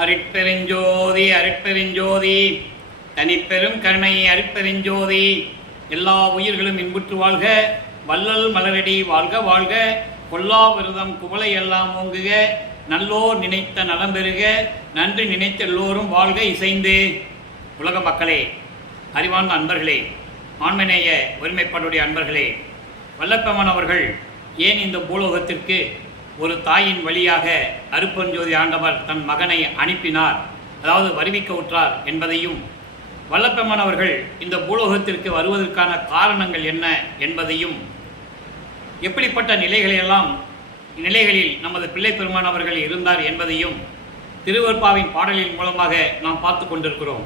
அருட்பெருஞ்சோதி அருட்பெருஞ்சோதி தனிப்பெரும் கருணை அருட்பெருஞ்சோதி. எல்லா உயிர்களும் இன்புற்று வாழ்க, வள்ளல் மலரடி வாழ்க வாழ்க, கொல்லா விரதம் குவளை எல்லாம் ஓங்குக, நல்லோர் நினைத்த நலம் பெறுக, நன்றி நினைத்த எல்லோரும் வாழ்க இசைந்து. உலக மக்களே, அறிவார்ந்த அன்பர்களே, ஆண்மநேய ஒருமைப்பாடுடைய அன்பர்களே, வல்லப்பெருமான் அவர்கள் ஏன் இந்த பூலோகத்திற்கு ஒரு தாயின் வழியாக அருட்பெருஞ்சோதி ஆண்டவர் தன் மகனை அனுப்பினார், அதாவது வருவிக்க உற்றார் என்பதையும், வல்லப்பெருமான் அவர்கள் இந்த பூலோகத்திற்கு வருவதற்கான காரணங்கள் என்ன என்பதையும், எப்படிப்பட்ட நிலைகளில் நமது பிள்ளை பெருமான் அவர்கள் இருந்தார் என்பதையும் திருவருட்பாவின் பாடலின் மூலமாக நாம் பார்த்து கொண்டிருக்கிறோம்.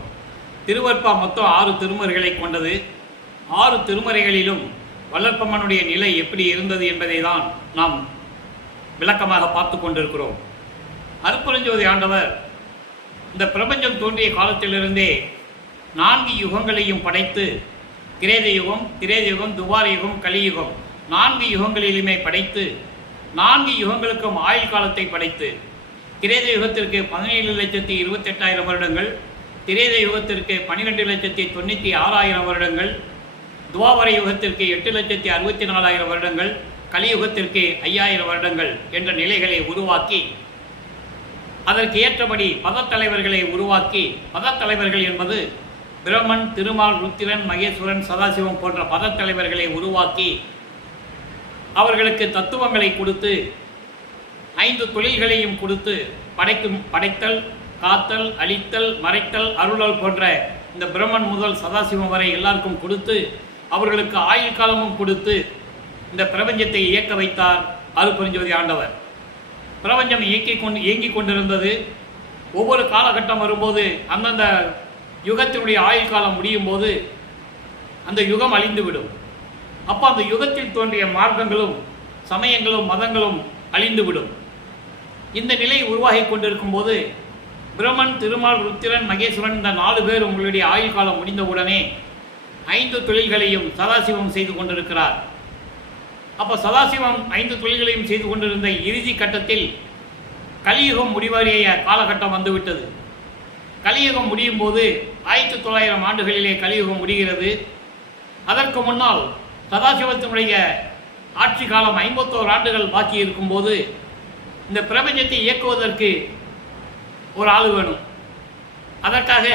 திருவருட்பா மொத்தம் 6 திருமுறைகளை கொண்டது. 6 திருமுறைகளிலும் வல்லப்பெருமானுடைய நிலை எப்படி இருந்தது என்பதை தான் நாம் விளக்கமாக பார்த்து கொண்டிருக்கிறோம். அருட்பெருஞ்சோதி ஆண்டவர் இந்த பிரபஞ்சம் தோன்றிய காலத்திலிருந்தே 4 யுகங்களையும் படைத்து, கிரேத யுகம், திரேத யுகம், துவார யுகம், கலியுகம், 4 யுகங்களிலுமே படைத்து, 4 யுகங்களுக்கும் ஆயுள் காலத்தை படைத்து, கிரேத யுகத்திற்கு 17,28,000 வருடங்கள், திரேத யுகத்திற்கு 12,96,000 வருடங்கள், துவாபர யுகத்திற்கு 8,64,000 வருடங்கள், கலியுகத்திற்கு 5,000 வருடங்கள் என்ற நிலைகளை உருவாக்கி, அதற்கு ஏற்றபடி பதத்தலைவர்களை உருவாக்கி, பதத்தலைவர்கள் என்பது பிரம்மன், திருமால், ருத்திரன், மகேஸ்வரன், சதாசிவம் போன்ற பதத்தலைவர்களை உருவாக்கி, அவர்களுக்கு தத்துவங்களை கொடுத்து, 5 தொழில்களையும் கொடுத்து, படைத்தல், காத்தல், அழித்தல், மறைத்தல், அருளல் போன்ற இந்த பிரம்மன் முதல் சதாசிவம் வரை எல்லாருக்கும் கொடுத்து, அவர்களுக்கு ஆயுள் காலமும் கொடுத்து இந்த பிரபஞ்சத்தை இயக்க வைத்தார் அருட்பெருஞ்சோதி ஆண்டவர். பிரபஞ்சம் இயங்கிக் கொண்டிருந்தது. ஒவ்வொரு காலகட்டம் வரும்போது அந்தந்த யுகத்தினுடைய ஆயுள் காலம் முடியும் போது அந்த யுகம் அழிந்துவிடும். அப்போ அந்த யுகத்தில் தோன்றிய மார்க்கங்களும் சமயங்களும் மதங்களும் அழிந்துவிடும். இந்த நிலை உருவாகி கொண்டிருக்கும் போது பிரம்மன், திருமால், ருத்திரன், மகேஸ்வரன் இந்த 4 பேர் உங்களுடைய ஆயுள் காலம் முடிந்தவுடனே 5 தொழில்களையும் சதாசிவம் செய்து கொண்டிருக்கிறார். அப்போ சதாசிவம் 5 தொழில்களையும் செய்து கொண்டிருந்த இறுதி கட்டத்தில் கலியுகம் முடிவடைய காலகட்டம் வந்துவிட்டது. கலியுகம் முடியும் போது 1900 ஆண்டுகளிலே கலியுகம் முடிகிறது. அதற்கு முன்னால் சதாசிவத்தினுடைய ஆட்சி காலம் 51 ஆண்டுகள் பாக்கி இருக்கும்போது இந்த பிரபஞ்சத்தை இயக்குவதற்கு ஒரு ஆள் வேணும். அதற்காக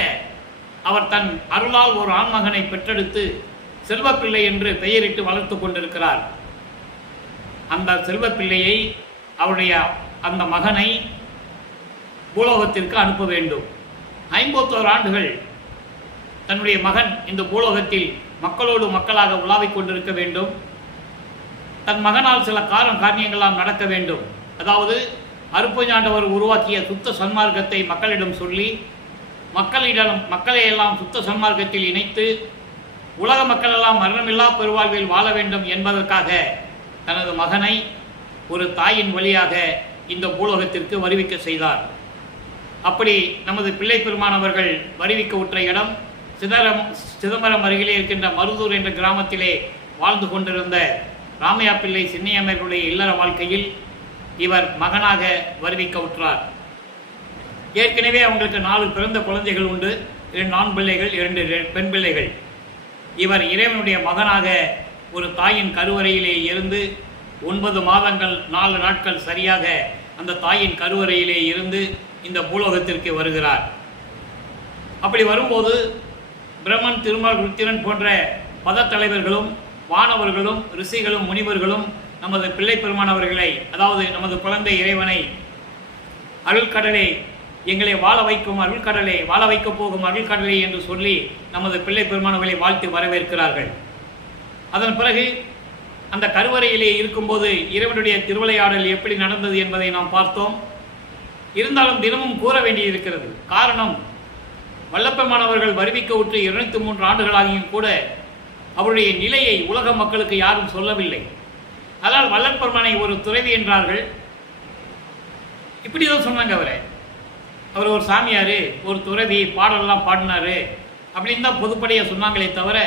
அவர் தன் அருளால் ஒரு ஆண்மகனை பெற்றெடுத்து செல்வப்பிள்ளை என்று பெயரிட்டு வளர்த்து கொண்டிருக்கிறார். அந்த செல்வப்பிள்ளையை, அவருடைய அந்த மகனை பூலோகத்திற்கு அனுப்ப வேண்டும். 51 ஆண்டுகள் தன்னுடைய மகன் இந்த பூலோகத்தில் மக்களோடு மக்களாக உலாவிக் கொண்டிருக்க வேண்டும். தன் மகனால் சில காரியங்களாம் நடக்க வேண்டும். அதாவது அருட்பெருஞ்சாண்டவர் உருவாக்கிய சுத்த சன்மார்க்கத்தை மக்களிடம் சொல்லி, மக்களையெல்லாம் சுத்த சன்மார்க்கத்தில் இணைத்து, உலக மக்களெல்லாம் மரணமில்லா பெருவாழ்வில் வாழ வேண்டும் என்பதற்காக தனது மகனை ஒரு தாயின் வழியாக இந்த பூலோகத்திற்கு வருவிக்க செய்தார். அப்படி நமது பிள்ளை பெருமான் அவர்கள் வருவிக்க உற்ற இடம் சிதம்பரம் அருகிலே இருக்கின்ற மருதூர் என்ற கிராமத்திலே வாழ்ந்து கொண்டிருந்த ராமையா பிள்ளை சின்னையம்மர்களுடைய இல்லற வாழ்க்கையில் இவர் மகனாக வருவிக்க உற்றார். ஏற்கனவே அவங்களுக்கு 4 பிறந்த குழந்தைகள் உண்டு. 2 ஆண் பிள்ளைகள், 2 பெண் பிள்ளைகள். இவர் இறைவனுடைய மகனாக ஒரு தாயின் கருவறையிலே இருந்து 9 மாதங்கள் 4 நாட்கள் சரியாக அந்த தாயின் கருவறையிலே இருந்து இந்த பூலோகத்திற்கு வருகிறார். அப்படி வரும்போது பிரம்மன், திருமால், ருத்திரன் போன்ற பதத்தலைவர்களும் வானவர்களும் ரிஷிகளும் முனிவர்களும் நமது பிள்ளை பெருமானவர்களை, அதாவது நமது குழந்தை இறைவனை, அருள்கடலே எங்களை வாழ வைக்கும் அருள்கடலே, வாழ வைக்கப் போகும் அருள்கடலே என்று சொல்லி நமது பிள்ளை பெருமானவர்களை வாழ்த்து வரவேற்கிறார்கள். அதன் பிறகு அந்த கருவறையிலே இருக்கும்போது இறைவனுடைய திருவிளையாடல் எப்படி நடந்தது என்பதை நாம் பார்த்தோம். இருந்தாலும் தினமும் கூற வேண்டியிருக்கிறது. காரணம், வல்லப்பெருமானவர்கள் வருவிக்க உற்று 203 ஆண்டுகளாகியும் கூட அவருடைய நிலையை உலக மக்களுக்கு யாரும் சொல்லவில்லை. அதனால் வல்லப்பெருமானை ஒரு துறவி என்றார்கள். இப்படிதான் சொன்னாங்க. அவர் ஒரு சாமியார், ஒரு துறவி, பாடலெல்லாம் பாடினார் அப்படின்னு தான் பொதுப்படையாக சொன்னாங்களே தவிர,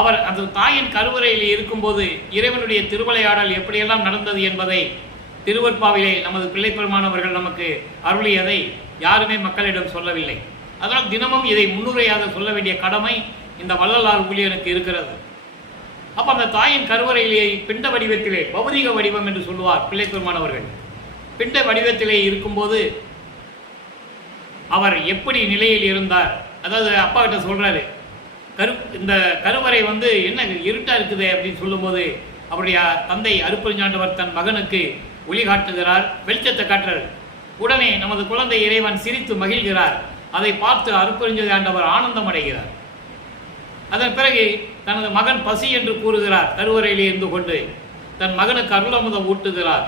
அவர் அந்த தாயின் கருவறையில் இருக்கும்போது இறைவனுடைய திருவிளையாடல் எப்படியெல்லாம் நடந்தது என்பதை திருவருட்பாவிலே நமது பிள்ளை பெருமானவர்கள் நமக்கு அருளியதை யாருமே மக்களிடம் சொல்லவில்லை. அதனால் தினமும் இதை முன்னுரையாக சொல்ல வேண்டிய கடமை இந்த வள்ளலார் ஊழியனுக்கு இருக்கிறது. அப்போ அந்த தாயின் கருவறையிலேயே பிண்ட வடிவத்திலே, பௌதிக வடிவம் என்று சொல்லுவார் பிள்ளை பெருமானவர்கள், பிண்ட வடிவத்திலே இருக்கும்போது அவர் எப்படி நிலையில் இருந்தார், அதாவது அப்பா கிட்ட சொல்றாரு, இந்த கருவறை என்ன இருட்டா இருக்குது அப்படின்னு சொல்லும்போது அவருடைய தந்தை அருட்பெருஞ்சாண்டவர் தன் மகனுக்கு ஒளி காட்டுகிறார், வெளிச்சத்தை காட்டுறார். உடனே நமது குழந்தை இறைவன் சிரித்து மகிழ்கிறார். அதை பார்த்து அருட்பெருஞ்சாண்டவர் ஆனந்தம் அடைகிறார். அதன் பிறகு தனது மகன் பசி என்று கூறுகிறார். கருவறையிலே இருந்து கொண்டு தன் மகனுக்கு அருளமுதம் ஊட்டுகிறார்.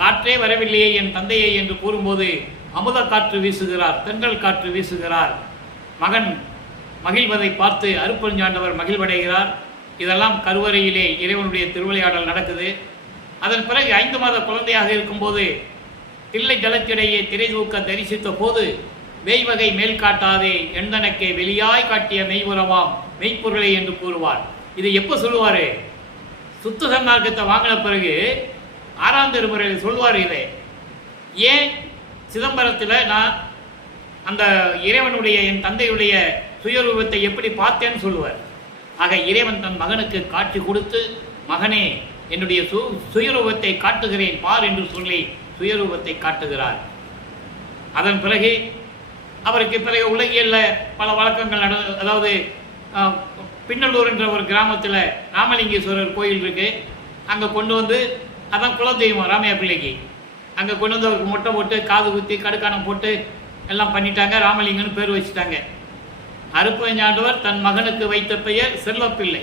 காற்றே வரவில்லையே என் தந்தையை என்று கூறும்போது அமுத காற்று வீசுகிறார், தென்றல் காற்று வீசுகிறார். மகன் மகிழ்வதை பார்த்து அருட்பெருஞ்சாண்டவர் மகிழ்வடைகிறார். இதெல்லாம் கருவறையிலே இறைவனுடைய திருவிளையாடல் நடக்குது. அதன் பிறகு 5 மாத குழந்தையாக இருக்கும்போது தில்லை ஜலத்திடையே திரை தூக்க தரிசித்த போது மெய்வகை மேல் காட்டாதே எந்தனக்கே வெளியாய் காட்டிய மெய்வுறவாம் மெய்ப்பொருளை என்று கூறுவார். இது எப்போ சொல்லுவார்? சுத்த சன்மார்க்கத்தை வாங்கின பிறகு 6ஆம் திருமுறையில் சொல்லுவார். இதை ஏன் சிதம்பரத்தில் நான் அந்த இறைவனுடைய என் தந்தையுடைய சுயரூபத்தை எப்படி பார்த்தேன்னு சொல்லுவார். ஆக இறைவன் தன் மகனுக்கு காட்சி கொடுத்து, மகனே என்னுடைய சுயரூபத்தை காட்டுகிறேன் பார் என்று சொல்லி சுயரூபத்தை காட்டுகிறார். அதன் பிறகு அவருக்கு பிறகு உலகியலில் பல வழக்கங்கள் அதாவது பின்னலூர் என்ற ஒரு கிராமத்தில் ராமலிங்கேஸ்வரர் கோயில் இருக்குது. அங்கே கொண்டு வந்து, அதான் குலதெய்வம் ராமையா பிள்ளைக்கு, அங்கே கொண்டு வந்து அவருக்கு மொட்டை போட்டு காது குத்தி கடுக்கானம் போட்டு எல்லாம் பண்ணிட்டாங்க. ராமலிங்கன்னு பேர் வச்சுட்டாங்க. அருட்பெருஞ்சாண்டவர் தன் மகனுக்கு வைத்த பெயர் செல்வப்பிள்ளை.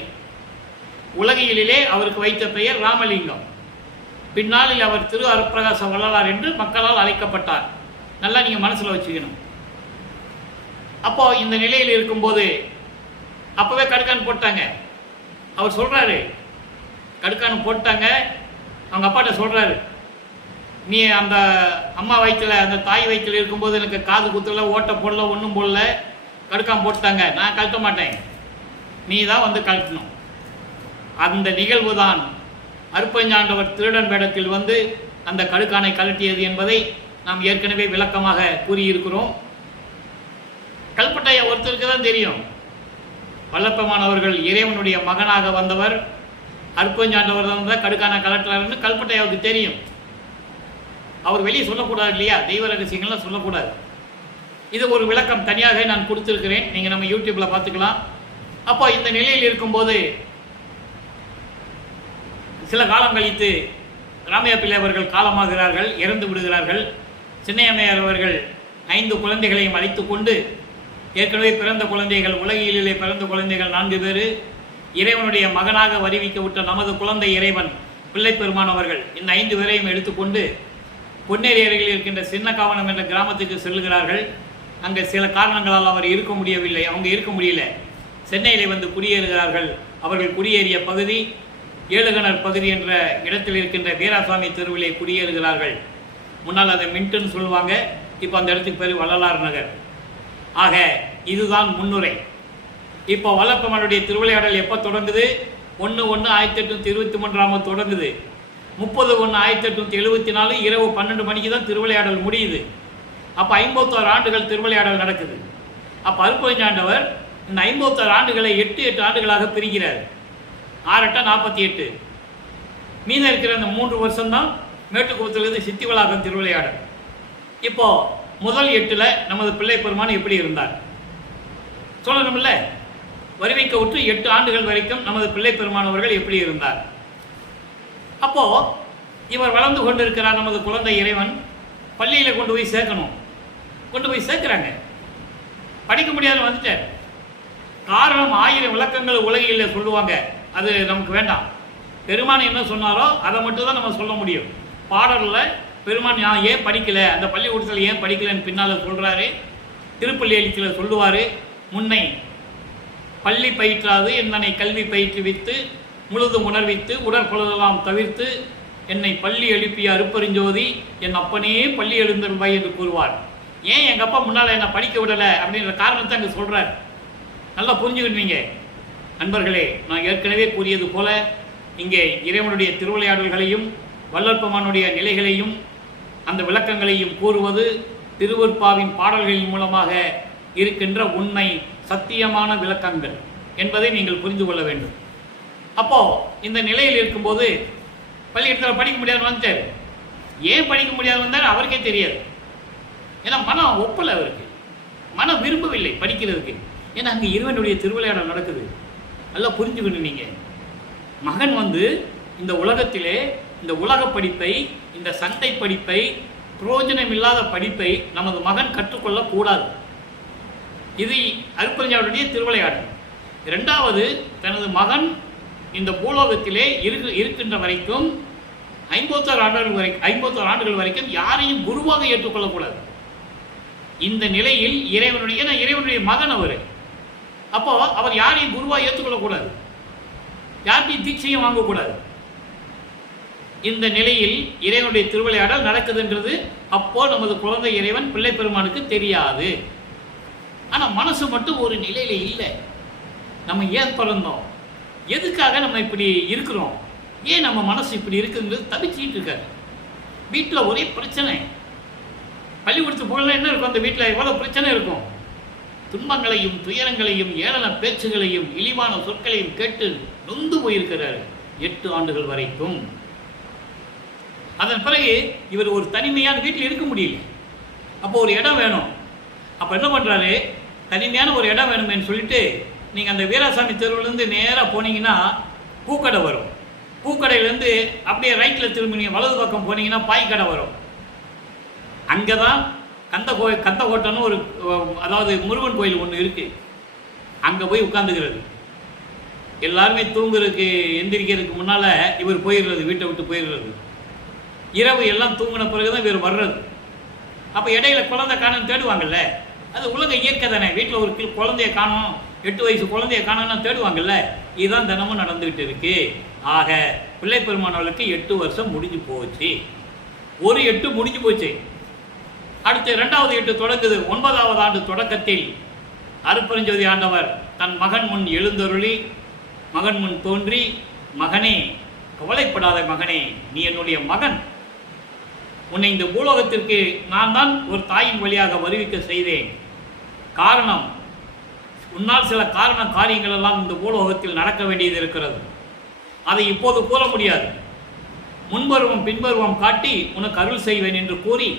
உலகியலிலே அவருக்கு வைத்த பெயர் ராமலிங்கம். பின்னாளில் அவர் திரு அருட்பிரகாச வள்ளலார் என்று மக்களால் அழைக்கப்பட்டார். நல்லா நீங்கள் மனசில் வச்சுக்கணும். அப்போ இந்த நிலையில் இருக்கும்போது அப்போவே கடுக்கான் போட்டாங்க. அவர் சொல்கிறாரு, கடுக்கான் போட்டாங்க. அவங்க அப்பாட்ட சொல்கிறாரு, நீ அந்த அம்மா வயிற்றில் அந்த தாய் வயிற்றில் இருக்கும்போது எனக்கு காது குத்துல ஓட்ட போடல, ஒன்றும் போடல, கடுக்கான் போட்டாங்க, நான் கழட்ட மாட்டேன், நீ தான் கழட்டணும். அந்த நிகழ்வு தான் அருட்பெருஞ்சாண்டவர் திருடன் வேடத்தில் அந்த கடுக்கானை கழட்டியது என்பதை நாம் ஏற்கனவே விளக்கமாக கூறியிருக்கிறோம். கல்பட்டைய ஒருத்தருக்கு தான் தெரியும். வல்லப்பெருமானவர்கள் இறைவனுடைய மகனாக வந்தவர், அருட்பெருஞ்சாண்டவர் தான் கடுக்கான கலெக்டர்னு கல்பட்டையாவுக்கு தெரியும். அவர் வெளியே சொல்லக்கூடாது இல்லையா, தெய்வ ரகசியங்கள்லாம் சொல்லக்கூடாது. இது ஒரு விளக்கம் தனியாக நான் கொடுத்துருக்கிறேன், நீங்கள் நம்ம யூடியூப்பில் பார்த்துக்கலாம். அப்போ இந்த நிலையில் இருக்கும்போது சில காலம் கழித்து ராமையா பிள்ளை அவர்கள் காலமாகிறார்கள், இறந்து விடுகிறார்கள். சின்னையம்மையார் அவர்கள் 5 குழந்தைகளையும் அழைத்து கொண்டு, ஏற்கனவே பிறந்த குழந்தைகள், உலகிலே பிறந்த குழந்தைகள் 4 பேர், இறைவனுடைய மகனாக வருவிக்க விட்ட நமது குழந்தை இறைவன் பிள்ளை பெருமான் அவர்கள் இந்த 5 பேரையும் எடுத்துக்கொண்டு பொன்னேரி அருகில் இருக்கின்ற சின்ன காவனம் என்ற கிராமத்துக்கு செல்கிறார்கள். அங்கே சில காரணங்களால் அவர் இருக்க முடியவில்லை, அவங்க இருக்க முடியல. சென்னையில் குடியேறுகிறார்கள். அவர்கள் குடியேறிய பகுதி ஏழுகணர் பகுதி என்ற இடத்தில் இருக்கின்ற வீராசாமி தெருவிலே குடியேறுகிறார்கள். முன்னால் அதை மின்ட்டுன்னு சொல்லுவாங்க, இப்போ அந்த இடத்துக்கு பேர் வள்ளலார் நகர். ஆக இதுதான் முன்னுரை. இப்போ வல்லப்பெருமானுடைய திருவிளையாடல் எப்போ தொடங்குது? 1/1/1823 தொடங்குது. 30/1/1874 இரவு 12 மணிக்கு தான் திருவிளையாடல் முடியுது. அப்போ 51 ஆண்டுகள் திருவிளையாடல் நடக்குது. அப்போ அருட்பெருஞ்சாண்டவர் இந்த 51 ஆண்டுகளை 8 ஆண்டுகளாக பிரிக்கிறார். 6 48. மீதம் இருக்கிற அந்த 3 வருஷம்தான் மேட்டுக்குளத்திலிருந்து சித்தி வளாகம் திருவிளையாடல். இப்போ முதல் 8ல் நமது பிள்ளை பெருமான் எப்படி இருந்தார் சொல்லணும்ல. வருவிக்க விட்டு 8 ஆண்டுகள் வரைக்கும் நமது பிள்ளை பெருமான் அவர்கள் எப்படி இருந்தார். அப்போ இவர் வளர்ந்து கொண்டிருக்கிறார். நமது குழந்தை இறைவன் பள்ளியில் கொண்டு போய் சேர்க்கணும். கொண்டு போய் சேர்க்கிறாங்க. படிக்க முடியாத வந்துட்டார். காரணம் 1000 விளக்கங்கள் உலகில் சொல்லுவாங்க, அது நமக்கு வேண்டாம். பெருமான் என்ன சொன்னாரோ அதை மட்டும் தான் நம்ம சொல்ல முடியும். பாடலில் பெருமான் நான் ஏன் படிக்கலை, அந்த பள்ளிக்கூடத்தில் ஏன் படிக்கலைன்னு பின்னால் சொல்கிறாரு. திருப்பள்ளி எழுச்சியில் சொல்லுவார், முன்னை பள்ளி பயிற்றாது என்னை கல்வி பயிற்றுவித்து முழுதும் உணர்வித்து உடற்பொழுதெல்லாம் தவிர்த்து என்னை பள்ளி எழுப்பிய அருட்பெருஞ்சோதி என் அப்பனே பள்ளி எழுந்தருள்வாய் என்று கூறுவார். ஏன் எங்கள் அப்பா முன்னால் என்னை படிக்க விடலை அப்படின்ற காரணத்தை அங்கே சொல்கிறார். நல்லா புரிஞ்சுக்கிட்டீங்க நண்பர்களே. நான் ஏற்கனவே கூறியது போல இங்கே இறைவனுடைய திருவிளையாடல்களையும் வல்லற்பெருமானுடைய நிலைகளையும் அந்த விளக்கங்களையும் கூறுவது திருவருட்பாவின் பாடல்களின் மூலமாக இருக்கின்ற உண்மை சத்தியமான விளக்கங்கள் என்பதை நீங்கள் புரிந்து கொள்ள வேண்டும். அப்போது இந்த நிலையில் இருக்கும்போது பள்ளிக்கூடத்தில் படிக்க முடியாது வந்துட்டார். ஏன் படிக்க முடியாது வந்தார் அவருக்கே தெரியாது. ஏன்னா மனம் ஒப்பலை, அவருக்கு மனம் விரும்பவில்லை படிக்கிறதுக்கு. ஏன்னா அங்கே இறைவனுடைய திருவிளையாடல் நடக்குது. நல்லா புரிஞ்சுக்கணும். நீங்கள் மகன் இந்த உலகத்திலே இந்த உலக படிப்பை, இந்த சண்டை படிப்பை, பிரயோஜனம் இல்லாத படிப்பை நமது மகன் கற்றுக்கொள்ளக்கூடாது. இது அருட்பெருஞ்சாண்டவருடைய திருவிளையாடல். இரண்டாவது, தனது மகன் இந்த பூலோகத்திலே இருக்கின்ற வரைக்கும் 51 ஆண்டுகள் வரைக்கும் யாரையும் குருவாக ஏற்றுக்கொள்ளக்கூடாது. இந்த நிலையில் இறைவனுடைய மகன் அவர். அப்போ அவர் யாரையும் குருவாக ஏற்றுக்கொள்ளக்கூடாது, யார்கிட்டையும் தீட்சையும் வாங்கக்கூடாது. இந்த நிலையில் இறைவனுடைய திருவிளையாடல் நடக்குதுன்றது அப்போ நமது குழந்தை இறைவன் பிள்ளை பெருமானுக்கு தெரியாது. ஆனால் மனசு மட்டும் ஒரு நிலையில இல்லை. நம்ம ஏன் பிறந்தோம், எதுக்காக நம்ம இப்படி இருக்கிறோம், ஏன் நம்ம மனசு இப்படி இருக்குங்கிறது தவிச்சிட்டு இருக்காரு. வீட்டில் ஒரே பிரச்சனை. பள்ளிக்கூடத்து போகலாம் என்ன இருக்கும், அந்த வீட்டில் எவ்வளோ பிரச்சனை இருக்கும். துன்பங்களையும் துயரங்களையும் ஏளன பேச்சுகளையும் இழிவான சொற்களையும் கேட்டு நொந்து போயிருக்கிறாரு 8 ஆண்டுகள் வரைக்கும். அதன் பிறகு இவர் ஒரு தனிமையான வீட்டில் இருக்க முடியல. அப்போ ஒரு இடம் வேணும். அப்போ என்ன பண்ணுறாரு, தனிமையான ஒரு இடம் வேணுமேன்னு சொல்லிட்டு நீங்கள் அந்த வீராசாமி தெருவிலேருந்து நேராக போனீங்கன்னா பூக்கடை வரும். பூக்கடையிலேருந்து அப்படியே ரைட்டில் திரும்பினீங்க, வலது பக்கம் போனீங்கன்னா பாய்க்கடை வரும். அங்கே தான் கந்தக்கோட்டைன்னு ஒரு, அதாவது முருகன் கோயில் ஒன்று இருக்குது. அங்கே போய் உட்காந்துக்கிறது. எல்லாருமே தூங்குறதுக்கு எந்திரிக்கிறதுக்கு முன்னால் இவர் போயிடுறது, வீட்டை விட்டு போயிடுறது. இரவு எல்லாம் தூங்கின பிறகு தான் இவர் வர்றது. அப்போ இடையில குழந்தை காணுன்னு தேடுவாங்கல்ல, அது உலக இயற்கை தானே. வீட்டில் ஒரு குழந்தைய காணும், 8 வயசு குழந்தைய காணும்னா தேடுவாங்கல்ல. இதுதான் தினமும் நடந்துக்கிட்டு இருக்கு. ஆக பிள்ளை பெருமானவர்களுக்கு 8 வருஷம் முடிஞ்சு போச்சு. ஒரு 8 முடிஞ்சு போச்சு. அடுத்து 2வது 8 தொடங்குது. 9வது ஆண்டு தொடக்கத்தில் அருட்பெருஞ்சோதி ஆண்டவர் தன் மகன் முன் எழுந்தருளி, மகன் முன் தோன்றி, மகனே கவலைப்படாத மகனே, நீ என்னுடைய மகன். உன்னை இந்த பூலோகத்திற்கு நான் தான் ஒரு தாயின் வழியாக வருவிக்க செய்தேன். காரணம், உன்னால் சில காரியங்கள் எல்லாம் இந்த பூலோகத்தில் நடக்க வேண்டியது இருக்கிறது. அதை இப்போது கூற முடியாது. முன்பருவம் பின்பருவம் காட்டி உனக்கு அருள் செய்வேன் என்று கூறி,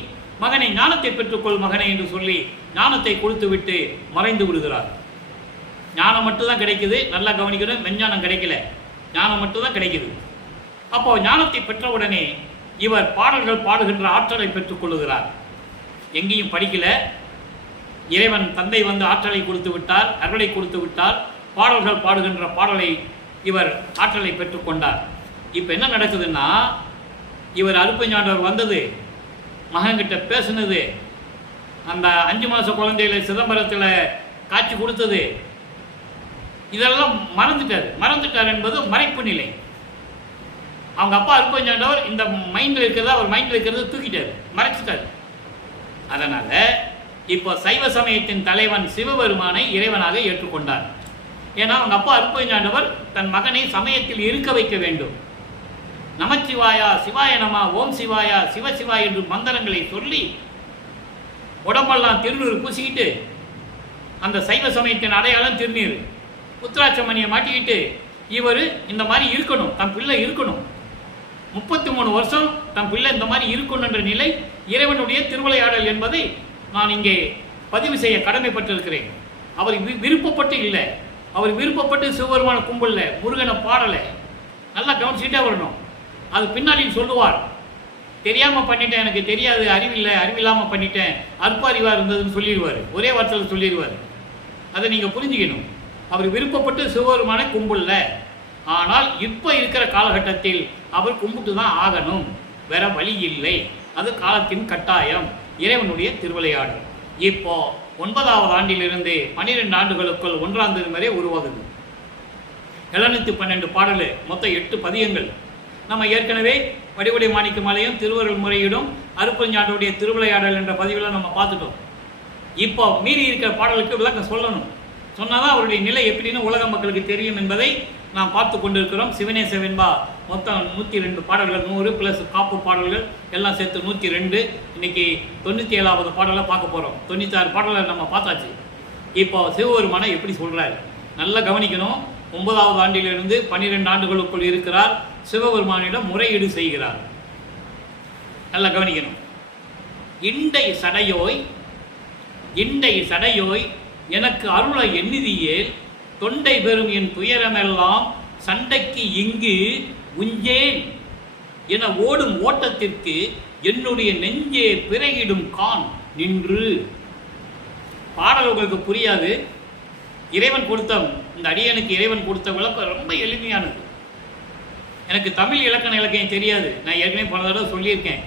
மகனை ஞானத்தை பெற்றுக்கொள் மகனே என்று சொல்லி ஞானத்தை கொடுத்து விட்டு மறைந்து விடுகிறார். ஞானம் மட்டும்தான் கிடைக்குது. நல்லா கவனிக்கணும், மெஞ்ஞானம் கிடைக்கல, ஞானம் மட்டும்தான் கிடைக்குது. அப்போ ஞானத்தை பெற்றவுடனே இவர் பாடல்கள் பாடுகின்ற ஆற்றலை பெற்றுக் கொள்ளுகிறார். எங்கேயும் படிக்கல, இறைவன் தந்தை ஆற்றலை கொடுத்து விட்டார், அருளை கொடுத்து விட்டார். பாடல்கள் பாடுகின்ற பாடலை இவர் ஆற்றலை பெற்றுக்கொண்டார். இப்போ என்ன நடக்குதுன்னா, இவர் அருட்பெருஞ்சாண்டவர் வந்தது, மகன்கிட்ட பேசுனது, அந்த 5 மாத குழந்தையில சிதம்பரத்தில் காட்சி கொடுத்தது, இதெல்லாம் மறந்துட்டார் என்பது மறைப்பு நிலை. அவங்க அப்பா அருட்பெருஞ்சாண்டவர் இந்த மைண்டில் இருக்கிறதா, அவர் மைண்டில் இருக்கிறத தூக்கிட்டார், மறைச்சிட்டார். அதனால் இப்போ சைவ சமயத்தின் தலைவன் சிவபெருமானை இறைவனாக ஏற்றுக்கொண்டார். ஏன்னா அவங்க அப்பா அருட்பெருஞ்சாண்டவர் தன் மகனை சமயத்தில் இருக்க வைக்க வேண்டும். நமச்சிவாயா, சிவாய நம, ஓம் சிவாயா, சிவசிவா என்று மந்திரங்களை சொல்லி உடம்பெல்லாம் திருநீர் பூசிக்கிட்டு, அந்த சைவ சமயத்தின் அடையாளம் திருநீர், உத்திராட்சமணியை மாட்டிக்கிட்டு இவர் இந்த மாதிரி இருக்கணும், தன் பிள்ளை இருக்கணும். 33 வருஷம் தன் பிள்ளை இந்த மாதிரி இருக்கணுன்ற நிலை இறைவனுடைய திருவிளையாடல் என்பதை நான் இங்கே பதிவு செய்ய கடமைப்பட்டிருக்கிறேன். அவர் விருப்பப்பட்டு இல்லை, அவர் விருப்பப்பட்டு சிவபெருமான கும்பல்ல முருகனை பாடலை. நல்லா கவனிச்சுட்டே வரணும். அது பின்னாடி சொல்லுவார், தெரியாமல் பண்ணிட்டேன், எனக்கு தெரியாது, அறிவில்லாமல் பண்ணிட்டேன், அற்பறிவாக இருந்ததுன்னு சொல்லிடுவார். ஒரே வார்த்தையில் சொல்லிடுவார். அதை நீங்கள் புரிஞ்சுக்கணும். அவர் விருப்பப்பட்டு சிவபெருமானை கும்பல்ல. ஆனால் இப்போ இருக்கிற காலகட்டத்தில் அவர் கும்பிட்டு தான் ஆகணும், வேற வழி இல்லை. அது காலத்தின் கட்டாயம், இறைவனுடைய திருவிளையாடல். இப்போ 9வது ஆண்டிலிருந்து 12 ஆண்டுகளுக்குள் 1ஆம் திருமுறை உருவாகுது. 712 பாடல், மொத்தம் 8 பதியங்கள். நம்ம ஏற்கனவே வடிவுடை மாணிக்க மாலையும் திருவருள் முறையிடும் அருட்பெருஞ்சாண்டவருடைய திருவிளையாடல் என்ற பதிவில் நம்ம பார்த்துட்டோம். இப்போ மீறி இருக்கிற பாடலுக்கு விளக்கம் சொல்லணும். சொன்னால் தான் அவருடைய நிலை எப்படின்னு உலக மக்களுக்கு தெரியும் என்பதை நாம் பார்த்து கொண்டிருக்கிறோம். சிவனே சிவன்பா மொத்தம் 102 பாடல்கள், 100 ப்ளஸ் காப்பு பாடல்கள் எல்லாம் சேர்த்து 102. இன்னைக்கு 97வது பாடலை பார்க்க போகிறோம். 96 பாடலை நம்ம பார்த்தாச்சு. இப்போ சிவபெருமானை எப்படி சொல்கிறாரு நல்லா கவனிக்கணும். 9வது ஆண்டிலிருந்து 12 ஆண்டுகளுக்குள் இருக்கிறார். சிவபெருமானிடம் முறையீடு செய்கிறார். நல்லா கவனிக்கணும். இண்டை சடையோய் எனக்கு அருள எண்ணிதியேல் தொண்டை பெறும் என் துயரமெல்லாம் சண்டைக்கு இங்கு உஞ்சேன் என ஓடும் ஓட்டத்திற்கு என்னுடைய நெஞ்சே பிறகிடும் கான் நின்று. பாடல் உங்களுக்கு புரியாது. இறைவன் கொடுத்த இந்த அடியனுக்கு இறைவன் கொடுத்த விளக்கம் ரொம்ப எளிமையானது. எனக்கு தமிழ் இலக்கியம் தெரியாது. நான் ஏற்கனவே பல தடவை சொல்லியிருக்கேன்.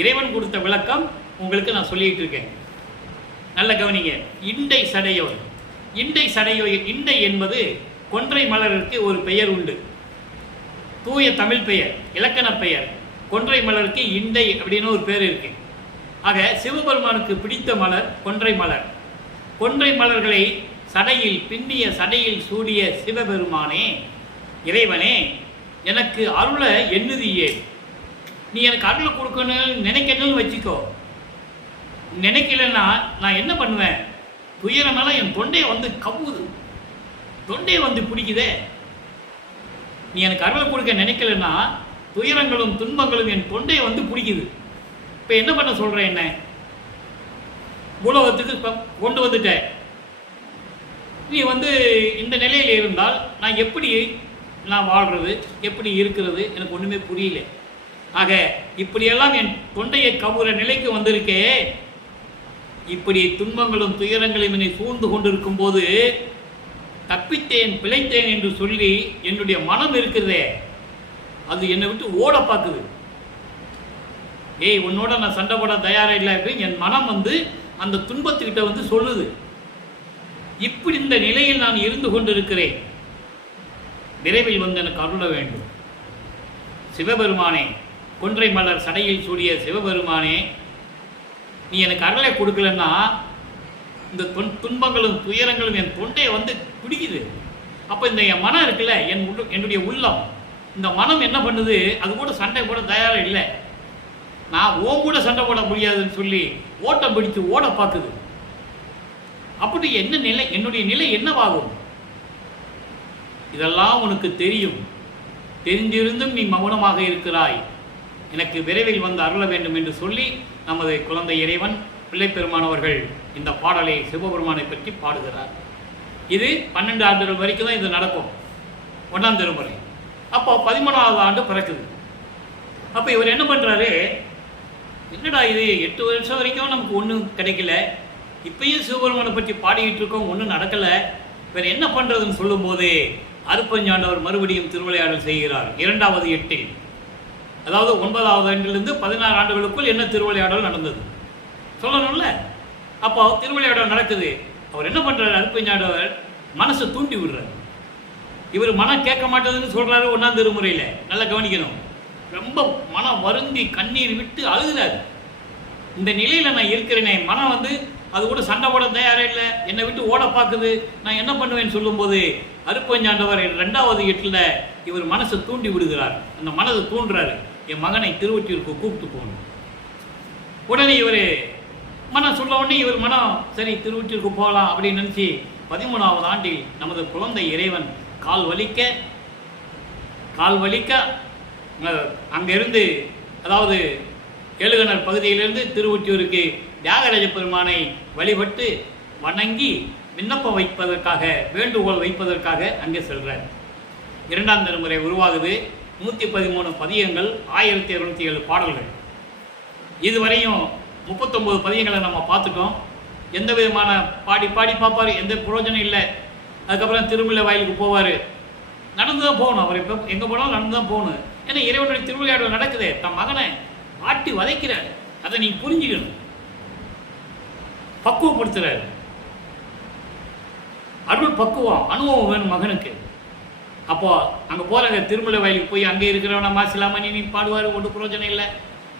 இறைவன் கொடுத்த விளக்கம் உங்களுக்கு நான் சொல்லிட்டு இருக்கேன். நல்ல கவனிங்க. இண்டை சடையோய். இண்டை என்பது கொன்றை மலருக்கு ஒரு பெயர் உண்டு. தூய தமிழ் பெயர், இலக்கண பெயர். கொன்றை மலருக்கு இண்டை அப்படின்னு ஒரு பேர் இருக்கு. ஆக சிவபெருமானுக்கு பிடித்த மலர் கொன்றை மலர். கொன்றை மலர்களை சடையில் பின்னிய சடையில் சூடிய சிவபெருமானே, இறைவனே, எனக்கு அருள எண்ணுதியே. நீ எனக்கு அருளை கொடுக்கணும்னு நினைக்கணும்னு வச்சுக்கோ. நினைக்கலன்னா நான் என்ன பண்ணுவேன்? துயரமெல்லாம் என் தொண்டையை வந்து கவுது, தொண்டையை வந்து பிடிக்குதே. நீ எனக்கு அருளை கொடுக்க நினைக்கலன்னா துயரங்களும் துன்பங்களும் என் தொண்டையை வந்து பிடிக்குது. இப்போ என்ன பண்ண சொல்கிறேன்? என்ன உலகத்துக்கு இப்போ கொண்டு வந்துட்ட. நீ வந்து இந்த நிலையில் இருந்தால் நான் எப்படி வாழ்கிறது, எப்படி இருக்கிறது எனக்கு ஒன்றுமே புரியல. ஆக இப்படியெல்லாம் என் தொண்டையை கவுற நிலைக்கு வந்திருக்கே. இப்படி துன்பங்களும் துயரங்களும் என்னை சூழ்ந்து கொண்டிருக்கும் போது தப்பித்தேன் பிழைத்தேன் என்று சொல்லி என்னுடைய மனம் இருக்கிறதே, அது என்னை விட்டு ஓட பார்க்குது. ஏய், உன்னோட நான் சண்டை போட தயாராக இல்லை அப்படின்னு என் மனம் வந்து அந்த துன்பத்துக்கிட்ட வந்து சொல்லுது. இப்படி இந்த நிலையில் நான் இருந்து கொண்டிருக்கிறேன். விரைவில் வந்து எனக்கு அருள வேண்டும். சிவபெருமானே, கொன்றை மலர் சடையில் சூடிய சிவபெருமானே, நீ எனக்கு அருளை கொடுக்கலன்னா இந்த துன்பங்களும் துயரங்களும் என் தொண்டையை வந்து பிடிக்குது. அப்போ இந்த என் மனம் இருக்குல்ல, என்னுடைய உள்ளம், இந்த மனம் என்ன பண்ணுது? அது கூட சண்டை போட தயாராக இல்லை. நான் கூட சண்டை போட முடியாதுன்னு சொல்லி ஓட்டம் பிடித்து ஓட பார்க்குது. அப்படி என்ன நிலை, என்னுடைய நிலை என்னவாகும்? இதெல்லாம் உனக்கு தெரியும். தெரிந்திருந்தும் நீ மௌனமாக இருக்கிறாய். எனக்கு விரைவில் வந்து அருள வேண்டும் என்று சொல்லி நமது குழந்தை இறைவன் பிள்ளைப்பெருமானவர்கள் இந்த பாடலை சிவபெருமானை பற்றி பாடுகிறார். இது 12 ஆண்டுகள் வரைக்கும் தான் இது நடக்கும். 1ஆம் திருமுறை. அப்போ 13வது ஆண்டு பிறக்குது. அப்போ இவர் என்ன பண்ணுறாரு? என்னடா இது, 8 வருஷம் வரைக்கும் நமக்கு ஒன்றும் கிடைக்கல, இப்பயும் சிவபெருமானை பற்றி பாடிக்கிட்டு இருக்கோம், ஒன்றும் நடக்கலை, இவர் என்ன பண்ணுறதுன்னு சொல்லும்போது அருப்பஞ்சாண்டவர் மறுபடியும் திருவிளையாடல் செய்கிறார். 2வது எட்டில், அதாவது 9வது ஆண்டிலிருந்து 16 ஆண்டுகளுக்குள் என்ன திருவிளையாடல் நடந்தது சொல்லணும்ல. அப்போ திருவிளையாடல் நடக்குது. அவர் என்ன பண்ணுறாரு? அருப்பஞ்சாண்டவர் மனசை தூண்டி விடுறார். இவர் மனம் கேட்க மாட்டேதுன்னு சொல்கிறாரு 1ஆம் திருமுறையில். நல்லா கவனிக்கணும். ரொம்ப மனம் வருந்தி கண்ணீர் விட்டு அழுகிறாரு. இந்த நிலையில் நான் இருக்கிறேனே, மனம் வந்து அது கூட சண்டை போட தயாராக இல்லை, என்னை விட்டு ஓட பார்க்குது, நான் என்ன பண்ணுவேன்னு சொல்லும்போது அருப்பஞ்சாண்டவர் 2வது எட்டில் இவர் மனசை தூண்டி விடுகிறார். அந்த மனதை தூண்டுறாரு, என் மகனை திருவொற்றியூருக்கு கூப்பிட்டு போகணும். உடனே இவர் மனம் சொல்ல உடனே இவர் மனம் சரி திருவொற்றியூருக்கு போகலாம் அப்படின்னு நினச்சி 13வது ஆண்டில் நமது குழந்தை இறைவன் கால் வலிக்க அங்கிருந்து, அதாவது ஏழுகணர் பகுதியிலிருந்து திருவொற்றியூருக்கு தியாகராஜ பெருமானை வழிபட்டு வணங்கி விண்ணப்பம் வைப்பதற்காக, வேண்டுகோள் வைப்பதற்காக அங்கே செல்கிறார். 2ஆம் திருமுறை உருவாகுது. 113 பதியங்கள், 1207 பாடல்கள். இதுவரையும் 39 பதியங்களை நம்ம பார்த்துட்டோம். எந்த விதமான பாடி பார்ப்பார், எந்த பிரயோஜனம் இல்லை. அதுக்கப்புறம் திருமலை வாயிலுக்கு போவார். நடந்து தான் போகணும். அவர் இப்போ எங்கே போனாலும் நடந்து தான் போகணும். ஏன்னா இறைவனுடைய திருவிளையாடல் நடக்குது. தன் மகனை ஆட்டி வதைக்கிறார். அதை நீங்கள் புரிஞ்சுக்கணும். பக்குவப்படுத்துறாரு. அருள் பக்குவம், அனுபவம் வேணும் மகனுக்கு. அப்போ அங்கே போகிறாங்க. திருமலை வயலுக்கு போய் அங்கே இருக்கிறவன மாசிலாமணி நீ பாடுவார், ஒரு பிரயோஜனம் இல்லை.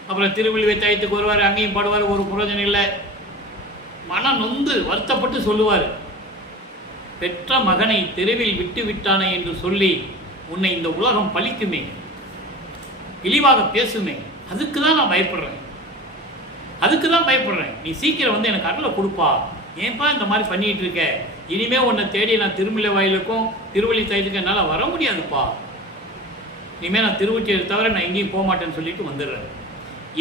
அப்புறம் திருவிழிவை தயத்துக்கு வருவார், அங்கேயும் பாடுவார், ஒரு பிரயோஜனம் இல்லை. மனம் நொந்து வருத்தப்பட்டு சொல்லுவார், பெற்ற மகனை தெருவில் விட்டு விட்டானே என்று சொல்லி உன்னை இந்த உலகம் பழிக்குமே, இழிவாக பேசுமே, அதுக்கு தான் நான் பயப்படுறேன், அதுக்கு தான் பயப்படுறேன். நீ சீக்கிரம் வந்து எனக்கு அருளை கொடுப்பா, ஏன்பா இந்த மாதிரி பண்ணிகிட்டு இருக்க, இனிமேல் உன்னை தேடி நான் திருமலை வாயிலுக்கும் திருவள்ளி தைலுக்கும் என்னால் வர முடியாதுப்பா, இனிமேல் நான் திருவொற்றியூரை தவிர நான் எங்கேயும் போக மாட்டேன்னு சொல்லிட்டு வந்துடுறேன்.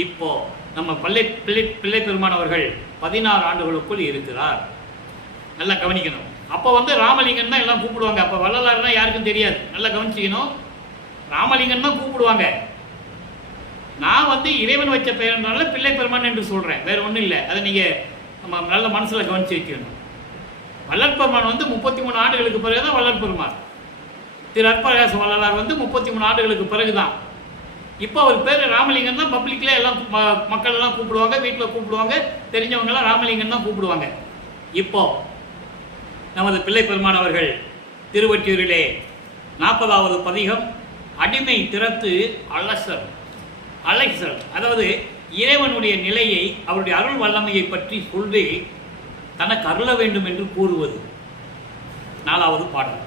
இப்போது நம்ம பிள்ளை பெருமான் அவர்கள் 16 ஆண்டுகளுக்குள் இருக்கிறார். நல்லா கவனிக்கணும். அப்போ வந்து ராமலிங்கம் தான் எல்லாம் கூப்பிடுவாங்க. அப்போ வள்ளலார்னா யாருக்கும் தெரியாது. நல்லா கவனிச்சிக்கணும். ராமலிங்கம் தான் கூப்பிடுவாங்க. நான் வந்து இறைவன் வச்ச பெயர்னால பிள்ளை பெருமான் என்று சொல்கிறேன், வேறு ஒன்றும் இல்லை. அதை நீங்கள் நம்ம நல்ல மனசில் கவனிச்சு வைக்கணும். வள்ளற்பெருமான் வந்து 33 ஆண்டுகளுக்கு பிறகு தான் வள்ளற்பெருமான். திரு அற்பரகாச வள்ளலார் வந்து 33 ஆண்டுகளுக்கு பிறகு தான். இப்போ அவர் பேர் ராமலிங்கம் தான். பப்ளிக்கில் எல்லாம் மக்கள் எல்லாம் கூப்பிடுவாங்க, வீட்டில் கூப்பிடுவாங்க, தெரிஞ்சவங்களாம் ராமலிங்கம் தான் கூப்பிடுவாங்க. இப்போ நமது பிள்ளை பெருமான் அவர்கள் திருவொற்றியூரிலே 40வது பதிகம் அடிமை திறத்து அலசல். அதாவது இறைவனுடைய நிலையை, அவருடைய அருள் வல்லமையை பற்றி சொல்லி தனக்கு அருள வேண்டும் என்று கூறுவது 4வது பாடல்.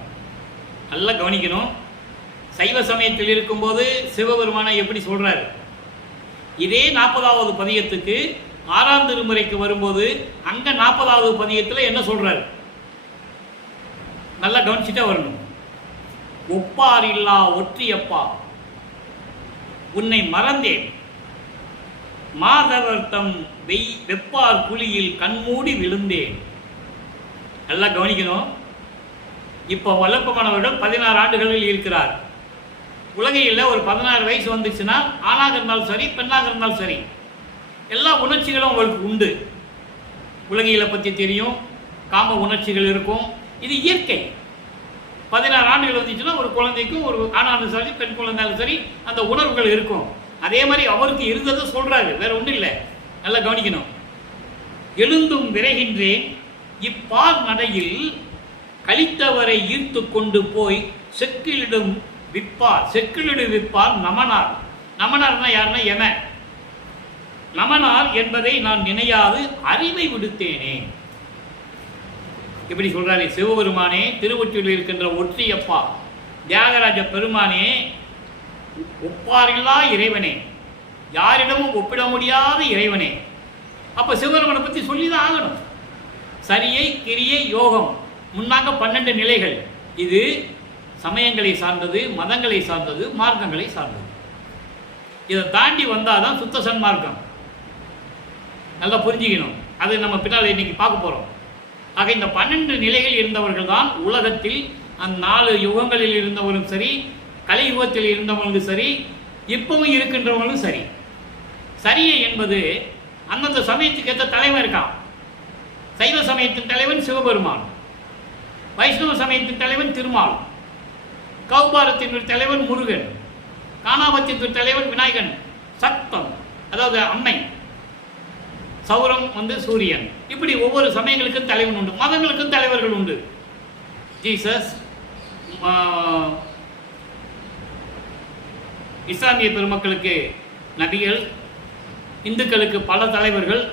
நல்லா கவனிக்கணும். சைவ சமயத்தில் இருக்கும்போது சிவபெருமானை எப்படி சொல்றாரு, இதே 40வது பதியத்துக்கு 6ஆம் திருமுறைக்கு வரும்போது அங்க 40வது பதியத்தில் என்ன சொல்றாரு நல்லா கவனிச்சுட்டே வரணும். ஒப்பார் இல்லா ஒற்றியப்பா உன்னை மறந்தேன், மாதவர்த்தம் வெப்பார் குழியில் கண்மூடி விழுந்தேன். நல்லா கவனிக்கணும். இப்போ வல்லப்பமானவர்கள் 16 ஆண்டுகளில் இருக்கிறார். உலகையில் ஒரு 16 வயசு வந்துச்சுன்னா ஆணாக இருந்தாலும் சரி, பெண்ணாக இருந்தாலும் சரி, எல்லா உணர்ச்சிகளும் அவங்களுக்கு உண்டு. உலகையில பற்றி தெரியும், காம உணர்ச்சிகள் இருக்கும், இது இயற்கை. 16 ஆண்டுகள் வந்துச்சுன்னா ஒரு குழந்தைக்கும், ஒரு ஆணாலும் சரி பெண் குழந்தையாலும் சரி, அந்த உணர்வுகள் இருக்கும். அதே மாதிரி அவருக்கு இருந்ததை சொல்றாரு, வேற ஒன்றும் இல்லை. நல்லா கவனிக்கணும். எழுந்தும் விரைகின்றேன் இப்பார் நடையில் கழித்தவரை ஈர்த்து கொண்டு போய் செக்கிலிடும் விற்பார். செக்கிலிடு விற்பார் நமனார். நமனார்னா யாருன்னா எம. நமனார் என்பதை நான் நினையாது அறிவை விடுத்தேனே. இப்படி சொல்றாரு சிவபெருமானே, திருவொற்றியூரில் இருக்கின்ற ஒற்றியப்பா தியாகராஜ பெருமானே, ஒப்பாரில்லா இறைவனே, யாரிடமும் ஒப்பிட முடியாத இறைவனே. அப்போ சிவபெருமானை பற்றி சொல்லி தான் ஆகணும். சரியை, கிரியை, யோகம், முன்னாங்க 12 நிலைகள். இது சமயங்களை சார்ந்தது, மதங்களை சார்ந்தது, மார்க்கங்களை சார்ந்தது. இதை தாண்டி வந்தால் தான் சுத்த சன்மார்க்கம். நல்லா புரிஞ்சுக்கணும். அது நம்ம பின்னால் இன்னைக்கு பார்க்க போகிறோம். ஆக இந்த 12 நிலைகள் இருந்தவர்கள் தான் உலகத்தில் அந்த 4 யுகங்களில் இருந்தவர்களும் சரி, கலியுகத்தில் இருந்தவர்களும் சரி, இப்பவும் இருக்கின்றவர்களும் சரி. சரியை என்பது அந்தந்த சமயத்துக்கு ஏற்ற தலைவன் இருக்கான். சைவ சமயத்தின் தலைவன் சிவபெருமான், வைஷ்ணவ சமயத்தின் தலைவன் திருமால், கௌபாரத்தின் தலைவன் முருகன், காணாபத்தின் தலைவன் விநாயகன், சக்தம் அதாவது அம்மை, சௌரம் வந்து சூரியன். இப்படி ஒவ்வொரு சமயங்களுக்கும் தலைவன் உண்டு, மதங்களுக்கும் தலைவர்கள் உண்டு. ஜீசஸ், இஸ்லாமிய பெருமக்களுக்கு நபிகள், இந்துக்களுக்கு பல தலைவர்கள்,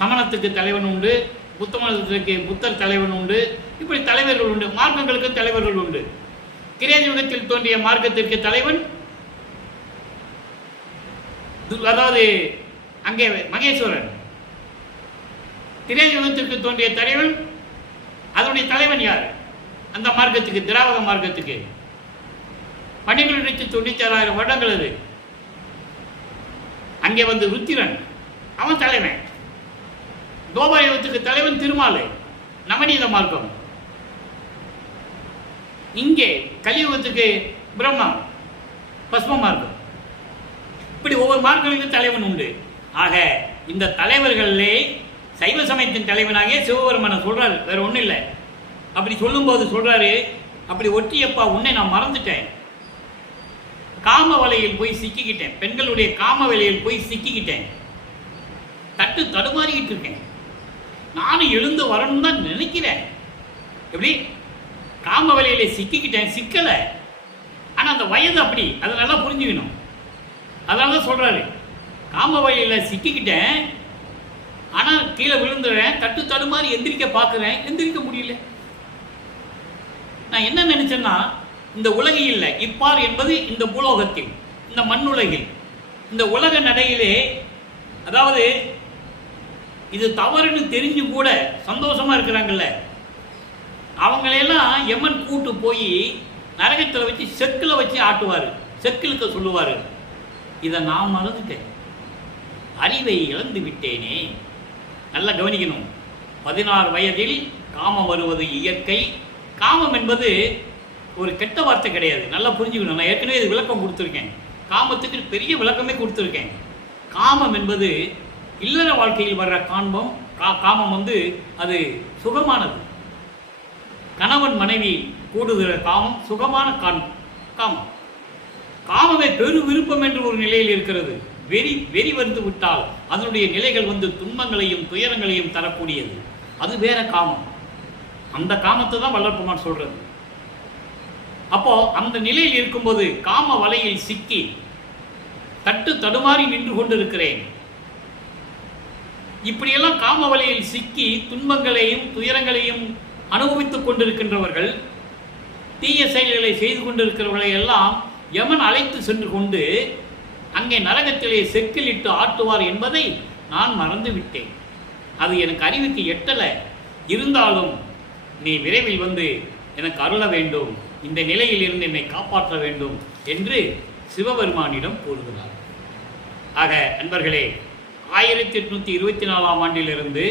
சமணத்துக்கு தலைவன் உண்டு, புத்த மதத்திற்கு புத்தர் தலைவன் உண்டு. இப்படி தலைவர்கள் உண்டு. மார்க்கங்களுக்கு தலைவர்கள் உண்டு. கிரேயுகத்தில் தோன்றிய மார்க்கத்திற்கு தலைவன், அதாவது அங்கே மகேஸ்வரன். திரேயுகத்திற்கு தோன்றிய தலைவன், அதனுடைய தலைவன் யார்? அந்த மார்க்கத்துக்கு, திராவிட மார்க்கத்துக்கு 12,96,000 வருடங்கள் அது. அங்கே வந்து ருத்திரன், அவன் தலைவன். தோபாயுகத்துக்கு தலைவன் திருமாலை, நவநீத மார்க்கம். இங்கே கலியுகத்துக்கு பிரம்மா, பஸ்ம மார்க்கம். இப்படி ஒவ்வொரு மார்க்கங்களுக்கும் தலைவன் உண்டு. ஆக இந்த தலைவர்களே சைவ சமயத்தின் தலைவனாகிய சிவபெருமானை சொல்றாரு, வேற ஒன்றும் இல்லை. அப்படி சொல்லும்போது சொல்றாரு, அப்படி ஒற்றியப்பா உன்னை நான் மறந்துட்டேன், காம வலையில் போய் சிக்கிக்கிட்டேன், பெண்களுடைய காம வலையில் போய் சிக்கிக்கிட்டேன், தட்டு தடுமாறிக்கிட்டு இருக்கேன், நானும் எழுந்து வரணும்னு தான் நினைக்கிறேன். எப்படி காம வலையில சிக்கிக்கிட்டேன், சிக்கலை. ஆனால் அந்த வயது அப்படி, அதை நல்லா புரிஞ்சுக்கணும். அதனால தான் சொல்றாரு, காம வலையில் சிக்கிக்கிட்டேன், ஆனால் கீழே விழுந்துடுறேன், தட்டு தடுமாறி எந்திரிக்க பார்க்குறேன், எந்திரிக்க முடியல. நான் என்ன நினைச்சேன்னா, இந்த உலகில் இப்பார் என்பது இந்த பூலோகத்தில், இந்த மண்ணுலகில், இந்த உலக நடையிலே, அதாவது இது தவறுன்னு தெரிஞ்சு கூட சந்தோஷமா இருக்கிறாங்கல்ல, அவங்களையெல்லாம் யமன் கூட்டு போய் நரகத்தில் வச்சு செக்கில் வச்சு ஆட்டுவார், செக்கிலுக்க சொல்லுவார். இதை நான் மறந்துட்டேன், அறிவை இழந்து விட்டேனே. நல்லா கவனிக்கணும். 16 வயதில் காமம் வருவது இயற்கை. காமம் என்பது ஒரு கெட்ட வார்த்தை கிடையாது, நல்லா புரிஞ்சுக்கணும். நான் ஏற்கனவே இது விளக்கம் கொடுத்துருக்கேன், காமத்துக்கு பெரிய விளக்கமே கொடுத்துருக்கேன். காமம் என்பது இல்லற வாழ்க்கையில் வர்ற காமம் அது சுகமானது. கணவன் மனைவி கூடுகிற காமம் சுகமான காமம். காமமே பெரு விருப்பம் என்று ஒரு நிலையில் இருக்கிறது. வெறி வந்து விட்டால் அதனுடைய நிலைகள் துன்பங்களையும் துயரங்களையும் தரக்கூடியது. அது வேற காமம். அந்த காமத்தை தான் வள்ளற்பெருமான் சொல்றது. அப்போ அந்த நிலையில் இருக்கும்போது காம வலையில் சிக்கி தடுமாறி நின்று கொண்டிருக்கிறேன். இப்படியெல்லாம் காம வலையில் சிக்கி துன்பங்களையும் துயரங்களையும் அனுபவித்துக் கொண்டிருக்கின்றவர்கள், தீய செயல்களை செய்து கொண்டிருக்கிறவர்களை எல்லாம் யமன் அழைத்து சென்று கொண்டு அங்கே நரகத்திலே செக்கிலிட்டு ஆட்டுவார் என்பதை நான் மறந்து விட்டேன். அது எனக்கு அறிவுக்கு எட்டலை. இருந்தாலும் நீ விரைவில் எனக்கு அருள வேண்டும், இந்த நிலையில் இருந்து என்னை காப்பாற்ற வேண்டும் என்று சிவபெருமானிடம் கூறுகிறார். ஆக அன்பர்களே, 1824ஆம் ஆண்டிலிருந்து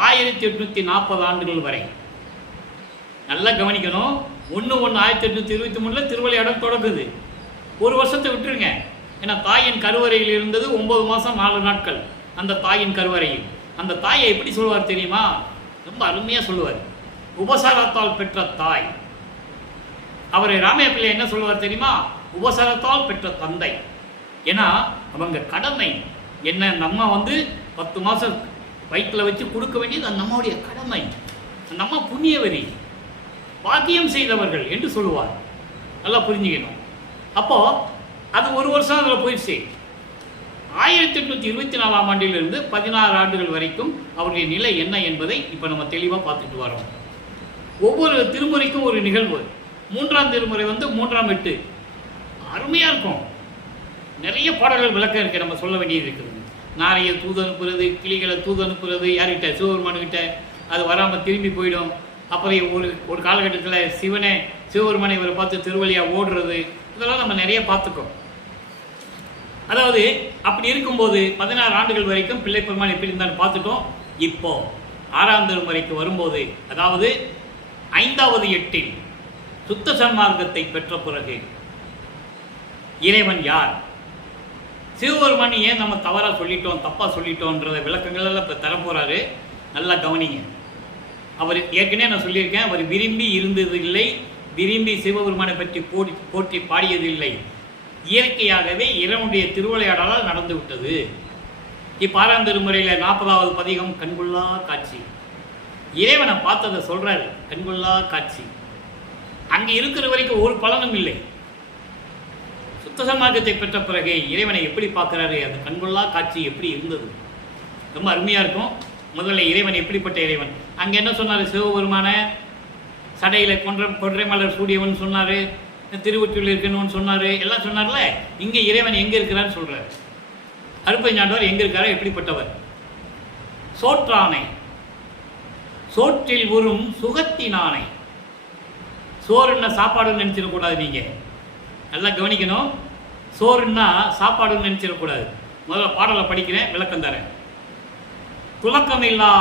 1840 ஆண்டுகள் வரை நல்லா கவனிக்கணும். 1/1/1823 திருவிளையாடல் தொடங்குது. ஒரு வருஷத்தை விட்டுருங்க. ஏன்னா தாயின் கருவறையில் இருந்தது 9 மாதம் 4 நாட்கள். அந்த தாயின் கருவறையில் அந்த தாயை எப்படி சொல்லுவார் தெரியுமா? ரொம்ப அருமையாக சொல்லுவார். உபசாரத்தால் பெற்ற தாய். அவரை ராமையா பிள்ளை என்ன சொல்லுவார் தெரியுமா? உபசாரத்தால் பெற்ற தந்தை. ஏன்னா அவங்க கடமை என்ன, நம்ம 10 மாதம் வயிற்றில் வச்சு கொடுக்க வேண்டியது அந்த நம்மளுடைய கடமை. அந்த அம்மா புண்ணியவரி, பாக்கியம் செய்தவர்கள் என்று சொல்லுவார். நல்லா புரிஞ்சுக்கணும். அப்போது அது ஒரு வருஷம் அதில் போயிடுச்சு. 1824ஆம் ஆண்டிலிருந்து 16 ஆண்டுகள் வரைக்கும் அவருடைய நிலை என்ன என்பதை இப்போ நம்ம தெளிவாக பார்த்துட்டு வரோம். ஒவ்வொரு திருமுறைக்கும் ஒரு நிகழ்வு. 3ஆம் திருமுறை 3ஆம் எட்டு அருமையாக இருக்கும். நிறைய பாடல்கள் விளக்கம் இருக்குது, நம்ம சொல்ல வேண்டியது இருக்குது. நாரையை தூது அனுப்புறது, கிளிகளை தூது அனுப்புறது, யார்கிட்ட? சிவபெருமானுக்கிட்ட. அது வராமல் திரும்பி போயிடும். அப்புறம் ஒரு காலகட்டத்தில் சிவபெருமானை இவரை பார்த்து திருவள்ளியாக ஓடுறது, இதெல்லாம் நம்ம நிறைய பார்த்துக்கோம். அதாவது அப்படி இருக்கும்போது 16 ஆண்டுகள் வரைக்கும் பிள்ளை பெருமான் எப்படி இருந்தாலும் பார்த்துட்டோம். இப்போ 6ஆம் திருமுறைக்கு வரும்போது, அதாவது 5வது எட்டில் சுத்த சன்மார்க்கத்தை பெற்ற பிறகு இறைவன் யார், சிவபெருமான் ஏன் நம்ம தவறாக சொல்லிட்டோம், தப்பாக சொல்லிட்டோன்றத விளக்கங்கள் எல்லாம் இப்போ தரப்போகிறாரு. நல்லா கவனிங்க. அவர் ஏற்கனவே நான் சொல்லியிருக்கேன், அவர் விரும்பி இருந்தது இல்லை, விரும்பி சிவபெருமானை பற்றி போற்றி பாடியதில்லை. இயற்கையாகவே இறைவனுடைய திருவிளையாடலால் நடந்து விட்டது. இப்போ 6ஆம் திருமுறையில் 40வது பதிகம் கண்கொள்ளா காட்சி. இறைவனை பார்த்ததை சொல்கிறார், கண்கொள்ளா காட்சி. அங்கே இருக்கிற வரைக்கும் ஒரு பலனும் இல்லை. சுத்த சன்மார்க்கத்தை பெற்ற பிறகு இறைவனை எப்படி பார்க்குறாரு, அந்த கண்கொள்ளா காட்சி எப்படி இருந்தது, ரொம்ப அருமையாக இருக்கும். முதல்ல இறைவன் எப்படிப்பட்ட இறைவன்? அங்கே என்ன சொன்னார்? சிவபெருமான சடையில் கொன்றை மலர் சூடியவன் சொன்னார், திருவொற்றியில் இருக்கணும்னு சொன்னார், எல்லாம் சொன்னார்ல. இங்கே இறைவன் எங்கே இருக்கிறான்னு சொல்கிறார். அருப்பஞ்சாண்டவர் எங்கே இருக்காரோ, எப்படிப்பட்டவர்? சோற்றானை, சோற்றில் உறும் சுகத்தினானை. சோறுன்னா சாப்பாடுன்னு நினச்சிடக்கூடாது. நீங்கள் நல்லா கவனிக்கணும். சோறுன்னா சாப்பாடுன்னு நினச்சிடக்கூடாது. முதல்ல பாடலை படிக்கிறேன், விளக்கம் தரேன். துலக்கமில்லா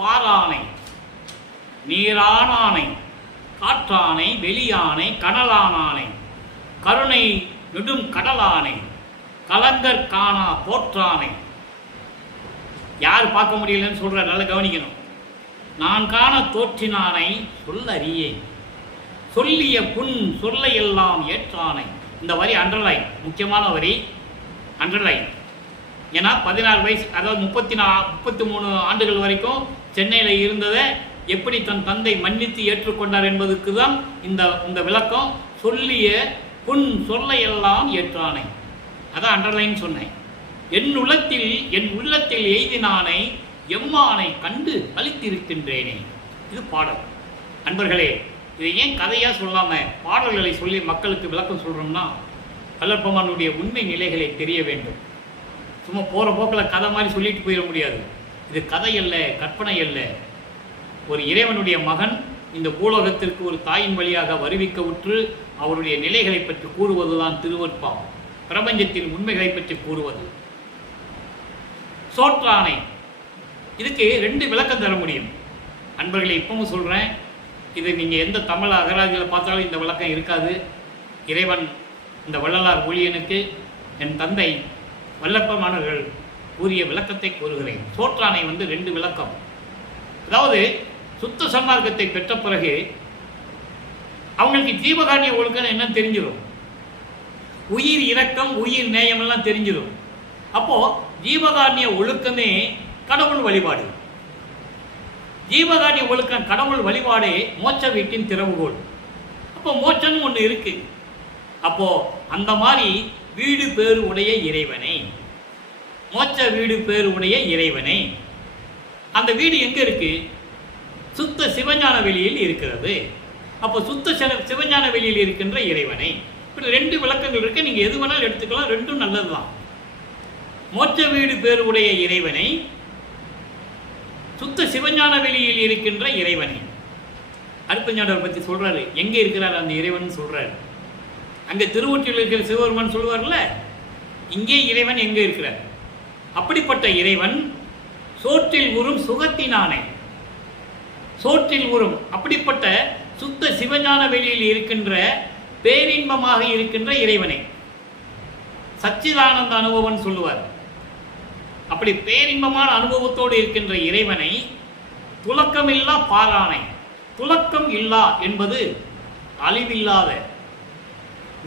பாரானை, நீரானானை, காற்றானை, வெளியானை, கனலானானை, கருணை நெடும் கடலானை, கலங்கர் காணா தோற்றானை. யார் பார்க்க முடியலன்னு சொல்ற, நல்லா கவனிக்கணும். நான் காண தோற்றினானை சொல்லறியேன், சொல்லிய புண் சொல்லையெல்லாம் ஏற்றானை. இந்த வரி அண்டர்லைன், முக்கியமான வரி, அண்டர்லைன். ஏன்னா 16 வயசு, அதாவது 33 ஆண்டுகள் வரைக்கும் சென்னையில் இருந்ததை எப்படி தன் தந்தை மன்னித்து ஏற்றுக்கொண்டார் என்பதுக்கு தான் இந்த விளக்கம். சொல்லிய புண் சொல்லையெல்லாம் ஏற்றானை, அதான் அண்டர்லைன் சொன்னேன். என் உள்ளத்தில் எய்தினானை எம்மானை கண்டு அளித்திருக்கின்றேனே. இது பாடல். அன்பர்களே, இதை ஏன் கதையாக சொல்லாமல் பாடல்களை சொல்லி மக்களுக்கு விளக்கம் சொல்கிறோம்னா, வல்லற்பெருமானுடைய உண்மை நிலைகளை தெரிய வேண்டும். சும்மா போகிற போக்கில் கதை மாதிரி சொல்லிட்டு போயிட முடியாது. இது கதை அல்ல, கற்பனை அல்ல. ஒரு இறைவனுடைய மகன் இந்த பூலோகத்திற்கு ஒரு தாயின் வழியாக வருவிக்க உற்று அவருடைய நிலைகளை பற்றி கூறுவதுதான் திருவருட்பா. பிரபஞ்சத்தின் உண்மைகளை பற்றி கூறுவது. சோற்றானை, இதுக்கு 2 விளக்கம் தர முடியும். அன்பர்களை இப்பவும் சொல்கிறேன், இது நீங்கள் எந்த தமிழ் அகராதியில் பார்த்தாலும் இந்த விளக்கம் இருக்காது. இறைவன் இந்த வள்ளலார் ஊழியனுக்கு என் தந்தை வல்லற்பெருமானவர்கள் கூறிய விளக்கத்தை கூறுகிறேன். சோற்றானை 2 விளக்கம். அதாவது சுத்த சன்மார்க்கத்தை பெற்ற பிறகு அவங்களுக்கு ஜீவகாரிய ஒழுக்கம் என்னன்னு தெரிஞ்சிடும். உயிர் இரக்கம், உயிர் நேயம் எல்லாம் தெரிஞ்சிடும். அப்போ ஜீவகாரிய ஒழுக்கமே கடவுள் வழிபாடு. ஜீவகாரிய ஒழுக்கம் கடவுள் வழிபாடே மோட்ச வீட்டின் திறவுகோல். அப்போ மோட்சம்னு ஒன்று இருக்கு. அப்போ அந்த மாதிரி வீடு பேறு உடைய இறைவனை, மோட்ச வீடு பேறு உடைய இறைவனை, அந்த வீடு எங்க இருக்கு? சுத்த சிவஞான வெளியில் இருக்கிறது. அப்போ சுத்த சிவஞான வெளியில் இருக்கின்ற இறைவனை. இப்படி 2 விளக்கங்கள் இருக்கு. நீங்க எது வேணாலும் எடுத்துக்கலாம், 2ம் நல்லதுதான். மோட்ச வீடு பேறு உடைய இறைவனை, சுத்த சிவஞான வெளியில் இருக்கின்ற இறைவனை. அருட்பெருஞ்சாண்டவர் பற்றி சொல்றாரு. எங்க இருக்கிறார் அந்த இறைவன் சொல்றாரு. அங்க திருவொற்றியில் இருக்கிற சிவபெருமான் சொல்லுவார்ல, இங்கே இறைவன் எங்க இருக்கிறார்? அப்படிப்பட்ட இறைவன் சோற்றில் உறும் சுகத்தினானே, சோற்றில் உறும் அப்படிப்பட்ட சுத்த சிவஞான வெளியில் இருக்கின்ற பேரின்பமாக இருக்கின்ற இறைவனை சச்சிதானந்த அனுபவம் சொல்லுவார். அப்படி பேரின்பமான அனுபவத்தோடு இருக்கின்ற இறைவனை துலக்கமில்லா பாரானை, துலக்கம் இல்லா என்பது அழிவில்லாத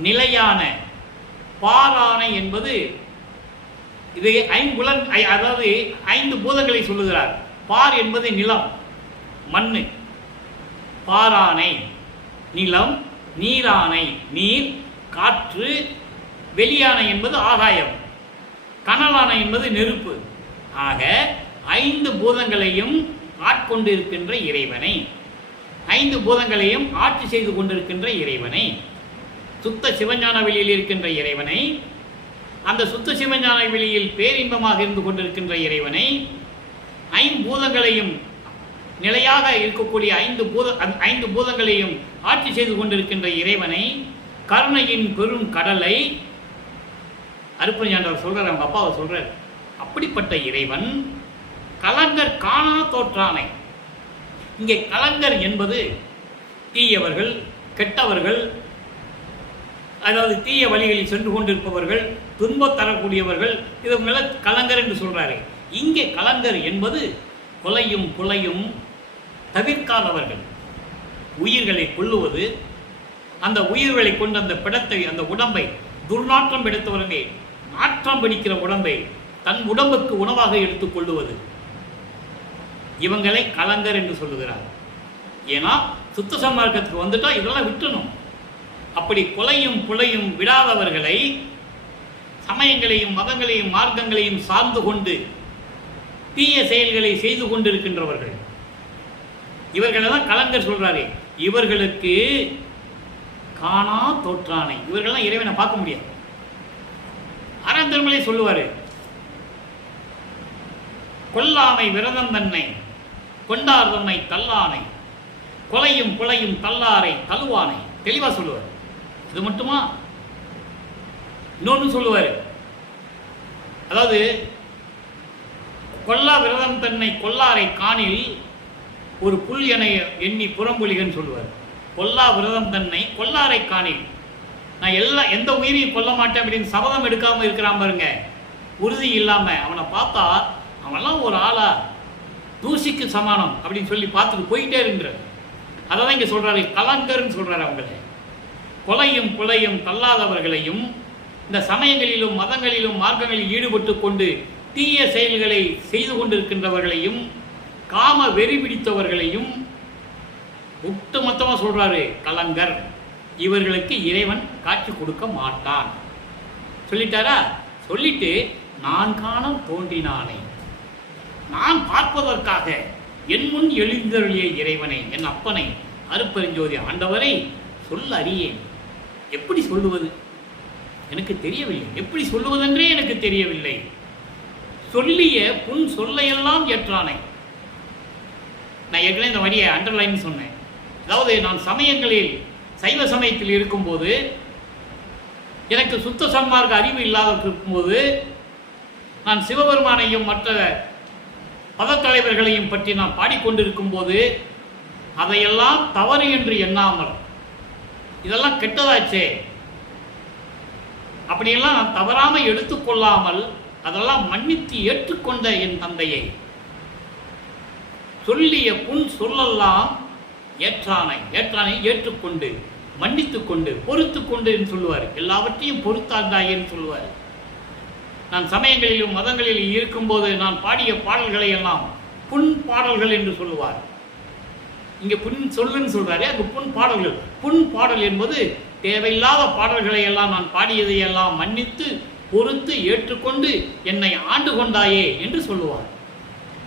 நிலையான, பாரானை என்பது இது அதாவது 5 பூதங்களை சொல்லுகிறார். பார் என்பது நிலம், மண்ணு. பாரானை நிலம், நீரானை நீர், காற்று, வெளியானை என்பது ஆகாயம், கனலானை என்பது நெருப்பு. ஆக 5 பூதங்களையும் ஆட்கொண்டு இருக்கின்ற இறைவனை, 5 பூதங்களையும் ஆட்சி செய்து கொண்டிருக்கின்ற இறைவனை, சுத்த சிவஞான வெளியில் இருக்கின்ற இறைவனை, அந்த சுத்த சிவஞான வெளியில் பேரின்பமாக இருந்து கொண்டிருக்கின்ற இறைவனை, 5 பூதங்களையும் நிலையாக இருக்கக்கூடிய 5 பூதங்களையும் ஆட்சி செய்து கொண்டிருக்கின்ற இறைவனை, கருணையின் பெரும் கடலை அருட்பெருஞ்சாண்டவர் சொல்றார். அவங்க அப்பாவை சொல்றார். அப்படிப்பட்ட இறைவன் கலங்கர் காணா தோற்றானை. இங்கே கலங்கர் என்பது தீயவர்கள், கெட்டவர்கள், அதாவது தீய வழிகளில் சென்று கொண்டிருப்பவர்கள், துன்பம் தரக்கூடியவர்கள், இவங்கள கலங்கர் என்று சொல்றாரு. இங்கே கலங்கர் என்பது கொலையும் புலையும் தவிர்க்காதவர்கள், உயிர்களை கொல்லுவது, அந்த உயிர்களை கொண்டு அந்த பிடத்தை, அந்த உடம்பை துர்நாற்றம் எடுத்தவர்கள், நாற்றம் பிடிக்கிற உடம்பை தன் உடம்புக்கு உணவாக எடுத்துக் கொள்ளுவது, இவங்களை கலங்கர் என்று சொல்லுகிறார். ஏன்னா சுத்த சன்மார்க்கத்துக்கு வந்துட்டா இதெல்லாம் விட்டணும். அப்படி கொலையும் புலையும் விடாதவர்களை, சமயங்களையும் மதங்களையும் மார்க்கங்களையும் சார்ந்து கொண்டு தீய செயல்களை செய்து கொண்டிருக்கின்றவர்கள், இவர்களை தான் கலங்கர் சொல்றாரு. இவர்களுக்கு காணா தோற்றானை, இவர்கள்லாம் இறைவனை பார்க்க முடியாது. ஆறாம் திருமலை சொல்லுவாரு, கொல்லாமை விரதம் தன்னை கொண்டார் தன்னை தல்லானை, கொலையும் புலையும் தல்லாரை தள்ளுவானை. தெளிவா சொல்லுவார். இது மட்டுமா? இன்னொன்று சொல்லுவார். அதாவது கொல்லா விரதம் தன்னை கொல்லாரை காணில் ஒரு புல் என எண்ணி புறம்புலிகன்னு சொல்லுவார். கொல்லா விரதம் தன்னை கொல்லாரை காணில், நான் எந்த உயிரையும் கொல்ல மாட்டேன் அப்படின்னு சபதம் எடுக்காம இருக்கிறான் பாருங்க, உறுதி இல்லாம, அவனை பார்த்தா அவன்லாம் ஒரு ஆளா, தூசிக்கு சமானம் அப்படின்னு சொல்லி பார்த்துட்டு போயிட்டே இருக்கின்ற. அதை தான் இங்கே சொல்றாரு, கலங்கர்ன்னு சொல்றாரு. அவங்கள கொலையும் புலையும் தள்ளாதவர்களையும், இந்த சமயங்களிலும் மதங்களிலும் மார்க்கங்களில் ஈடுபட்டு கொண்டு தீய செயல்களை செய்து கொண்டிருக்கின்றவர்களையும், காம வெறி பிடித்தவர்களையும் ஒட்டுமொத்தமாக சொல்றாரு கலங்கர். இவர்களுக்கு இறைவன் காட்சி கொடுக்க மாட்டான் சொல்லிட்டாரா? சொல்லிட்டு நான் காண தோன்றினானே, நான் பார்ப்பதற்காக என் முன் எழுந்தருளிய இறைவனை, என் அப்பனை அருட்பெருஞ்சோதி ஆண்டவரை சொல்ல அறியேன். எப்படி சொல்லுவது எனக்கு தெரியவில்லை, எப்படி சொல்லுவதென்றே எனக்கு தெரியவில்லை. சொல்லிய புன் சொல்லையெல்லாம் ஏற்றானை. நான் ஏற்கனவே இந்த வரியை அண்டர்லைன் சொன்னேன். அதாவது நான் சமயங்களில் சைவ சமயத்தில் இருக்கும்போது, எனக்கு சுத்த சன்மார்க்க அறிவு இல்லாத இருக்கும்போது, நான் சிவபெருமானையும் மற்ற பதத்தலைவர்களையும் பற்றி நான் பாடிக்கொண்டிருக்கும் போது அதையெல்லாம் தவறு என்று எண்ணாமல், இதெல்லாம் கெட்டதாச்சே அப்படியெல்லாம் நான் தவறாமல் எடுத்துக்கொள்ளாமல் அதெல்லாம் மன்னித்து ஏற்றுக்கொண்ட என் தந்தையை சொல்லிய புன் சொல்லெல்லாம் ஏற்றானை ஏற்றுக்கொண்டு மன்னித்து கொண்டு பொறுத்து கொண்டு என்று சொல்லுவார். எல்லாவற்றையும் பொறுத்தாண்டாயேன்னு சொல்லுவார். நான் சமயங்களிலும் மதங்களிலும் இருக்கும்போது நான் பாடிய பாடல்களை எல்லாம் புன் பாடல்கள் என்று சொல்லுவார். இங்கே புன் சொல்லுன்னு சொல்றாரு, அங்கு புன் பாடல்கள். புன் பாடல் என்பது தேவையில்லாத பாடல்களை எல்லாம் நான் பாடியதை எல்லாம் மன்னித்து பொறுத்து ஏற்றுக்கொண்டு என்னை ஆண்டு கொண்டாயே என்று சொல்லுவார்.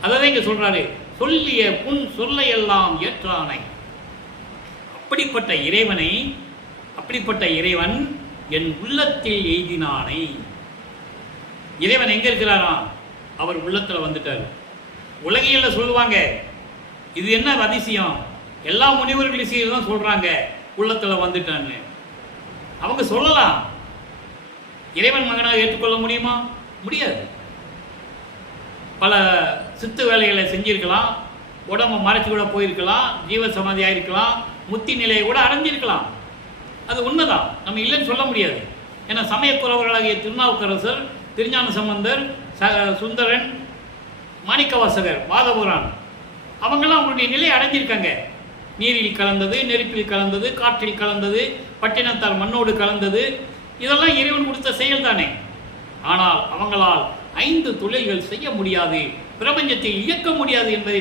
அதான் இங்க சொல்றாரு, சொல்லிய புன் சொல்லையெல்லாம் ஏற்றானை. அப்படிப்பட்ட இறைவன் என் உள்ளத்தில் எய்தினானை. இறைவன் எங்க இருக்கிறாராம்? அவர் உள்ளத்துல வந்துட்டார். உலகியல்ல சொல்லுவாங்க, இது என்ன அதிசயம், எல்லா முனிவர்கள் தான் சொல்றாங்க உள்ளத்துல வந்துட்டான்னு. அவங்க சொல்லலாம், இறைவன் மகனாக ஏற்றுக்கொள்ள முடியுமா? முடியாது. பல சித்து வேலைகளை செஞ்சிருக்கலாம், உடம்பை மறைச்சு கூட போயிருக்கலாம், ஜீவ சமாதியாக இருக்கலாம், முத்தி நிலையை கூட அடைஞ்சிருக்கலாம். அது உண்மைதான், நம்ம இல்லைன்னு சொல்ல முடியாது. ஏன்னா சமயக்குறவர்களாகிய திருநாவுக்கரசர், திருஞான சம்பந்தர், சுந்தரன், மாணிக்கவாசகர், வாதபுரான், அவங்கெல்லாம் அவங்களுடைய நிலையை அடைஞ்சிருக்காங்க. நீரில் கலந்தது, நெருப்பில் கலந்தது, காற்றில் கலந்தது, பட்டினத்தால் மண்ணோடு கலந்தது, இதெல்லாம் இறைவன் கொடுத்த செயல் தானே. ஆனால் அவங்களால் 5 தொழில்கள் செய்ய முடியாது, பிரபஞ்சத்தை இயக்க முடியாது என்பதை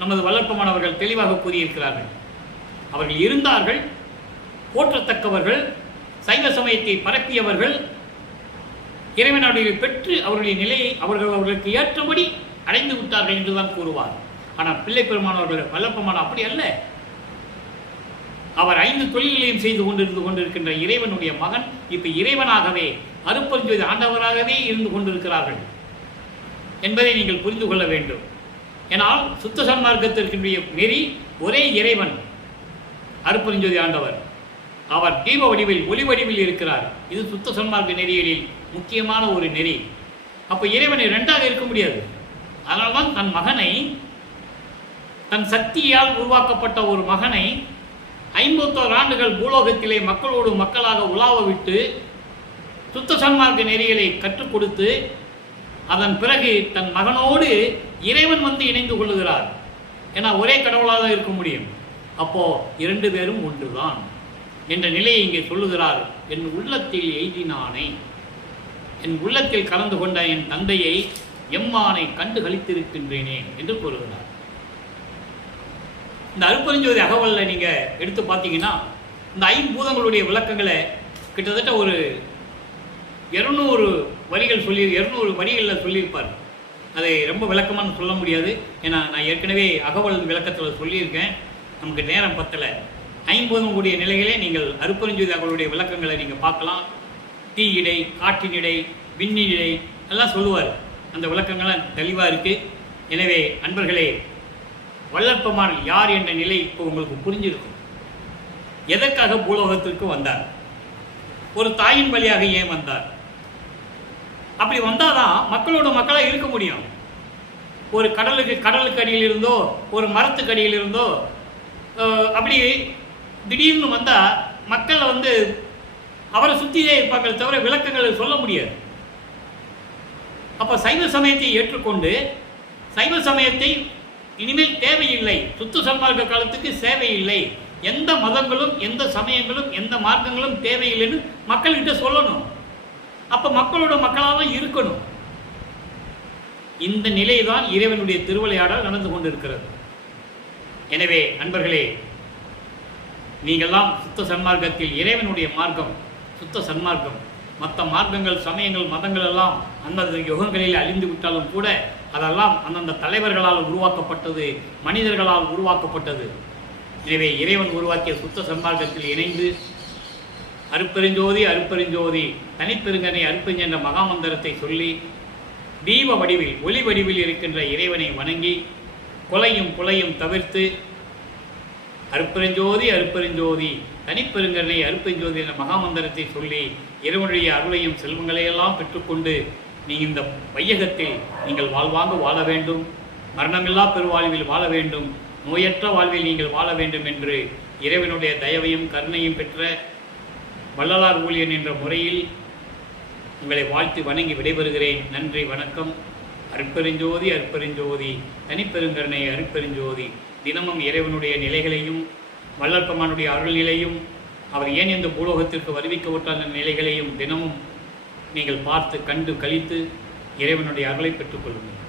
நமது வல்லற்பமானவர்கள் தெளிவாக கூறியிருக்கிறார்கள். அவர்கள் இருந்தார்கள், போற்றத்தக்கவர்கள், சைவ சமயத்தை பரப்பியவர்கள், இறைவனுடைய பெற்று அவர்களுடைய நிலையை அவர்களுக்கு ஏற்றபடி அடைந்து விட்டார்கள் என்றுதான் கூறுவார். ஆனால் பிள்ளை பெருமானவர்கள் வல்லப்பமான அப்படி அல்ல. அவர் 5 தொழில்களையும் செய்து கொண்டிருக்கின்ற இறைவனுடைய மகன் இப்ப இறைவனாகவே அருட்பெருஞ்சோதி ஆண்டவராகவே இருந்து கொண்டிருக்கிறார்கள் என்பதை நீங்கள் புரிந்து கொள்ள வேண்டும். ஏனால் சுத்த சன்மார்க்கத்திற்குரிய நெறி ஒரே இறைவன் அருட்பெருஞ்சோதி ஆண்டவர். அவர் தீப வடிவில் ஒளி வடிவில் இருக்கிறார். இது சுத்த சன்மார்க்க நெறிகளில் முக்கியமான ஒரு நெறி. அப்போ இறைவனை 2ஆக இருக்க முடியாது. அதனால்தான் தன் மகனை, தன் சக்தியால் உருவாக்கப்பட்ட ஒரு மகனை 51 ஆண்டுகள் பூலோகத்திலே மக்களோடு மக்களாக உலாவ விட்டு சுத்த சன்மார்க்க நெறிகளை கற்றுக் கொடுத்து அதன் பிறகு தன் மகனோடு இறைவன் வந்து இணைந்து கொள்ளுகிறார். ஏன்னா ஒரே கடவுளாக தான் இருக்க முடியும். அப்போ 2 பேரும் ஒன்றுதான் என்ற நிலையை இங்கே சொல்லுகிறார். என் உள்ளத்தில் எய்தினானை, என் உள்ளத்தில் கலந்து கொண்ட என் தந்தையை எம்மானை கண்டு கழித்திருக்கின்றேனே என்று கூறுகிறார். இந்த அருட்பெருஞ்சோதி அகவல்ல நீங்க எடுத்து பார்த்தீங்கன்னா இந்த 5 பூதங்களுடைய விளக்கங்களை கிட்டத்தட்ட ஒரு 200 வரிகள் 200 வரிகளில் சொல்லியிருப்பார். அதை ரொம்ப விளக்கமாக சொல்ல முடியாது. ஏன்னா நான் ஏற்கனவே அகவல் விளக்கத்தில் சொல்லியிருக்கேன், நமக்கு நேரம் பத்தலை. 50 நிலைகளே நீங்கள் அருட்பெருஞ்சோதி அகவலுடைய விளக்கங்களை நீங்கள் பார்க்கலாம். தீயிடை, காற்றினிடை, விண்ணிடை எல்லாம் சொல்லுவார். அந்த விளக்கங்கள்லாம் தெளிவாக இருக்குது. எனவே அன்பர்களே, வல்லற்பமான் யார் என்ற நிலை இப்போ உங்களுக்கு புரிஞ்சிருக்கும். எதற்காக பூலோகத்திற்கு வந்தார், ஒரு தாயின் வழியாக ஏன் வந்தார், அப்படி வந்தாதான் மக்களோட மக்களாக இருக்க முடியும். ஒரு கடலுக்கு அடியில் இருந்தோ ஒரு மரத்துக்கு அடியில் இருந்தோ அப்படி திடீர்னு வந்தால் மக்கள் அவரை சுற்றியே இருப்பாங்களே தவிர விளக்கங்களை சொல்ல முடியாது. அப்போ சைவ சமயத்தை ஏற்றுக்கொண்டு சைவ சமயத்தை இனிமேல் தேவையில்லை, சுத்த சன்மார்க்க காலத்துக்கு சேவையில்லை, எந்த மதங்களும் எந்த சமயங்களும் எந்த மார்க்கங்களும் தேவையில்லைன்னு மக்கள்கிட்ட சொல்லணும். அப்போ மக்களோட மக்களாக இருக்கணும். இந்த நிலைதான் இறைவனுடைய திருவிளையாடல் நடந்து கொண்டிருக்கிறது. எனவே அன்பர்களே, நீங்கள்லாம் சுத்த சன்மார்க்கத்தில் இறைவனுடைய மார்க்கம் சுத்த சன்மார்க்கம். மற்ற மார்க்கங்கள், சமயங்கள், மதங்கள் எல்லாம் அந்தந்த யுகங்களில் அழிந்து விட்டாலும் கூட அதெல்லாம் அந்தந்த தலைவர்களால் உருவாக்கப்பட்டது, மனிதர்களால் உருவாக்கப்பட்டது. எனவே இறைவன் உருவாக்கிய சுத்த சன்மார்க்கத்தில் இணைந்து அருட்பெருஞ்சோதி அருட்பெருஞ்சோதி தனிப்பெருங்கனை அருட்பெருஞ் என்ற மகாமந்திரத்தை சொல்லி தீப வடிவில் ஒளி வடிவில் இருக்கின்ற இறைவனை வணங்கி கொலையும் புலையும் தவிர்த்து அருட்பெருஞ்சோதி அருட்பெருஞ்சோதி தனிப்பெருங்கனை அருட்பெருஞ்சோதி என்ற மகாமந்திரத்தை சொல்லி இறைவனுடைய அருளையும் செல்வங்களையெல்லாம் பெற்றுக்கொண்டு நீங்கள் இந்த வையகத்தில் நீங்கள் வாழ்வாங்க வாழ வேண்டும், மரணமில்லா பெருவாழ்வில் வாழ வேண்டும், நோயற்ற வாழ்வில் நீங்கள் வாழ வேண்டும் என்று இறைவனுடைய தயவையும் கருணையும் பெற்ற வள்ளலார் ஊழியன் என்ற முறையில் உங்களை வாழ்த்து வணங்கி விடைபெறுகிறேன். நன்றி, வணக்கம். அருட்பெருஞ்சோதி அருட்பெருஞ்சோதி தனிப்பெருங்கருணை அருட்பெருஞ்சோதி. தினமும் இறைவனுடைய நிலைகளையும் வள்ளற்பெருமானுடைய அருள் நிலையும் அவர் ஏன் இந்த பூலோகத்திற்கு வருவிக்கப்பட்ட அந்த நிலைகளையும் தினமும் நீங்கள் பார்த்து கண்டு கழித்து இறைவனுடைய அருளை பெற்றுக்கொள்ளுங்கள்.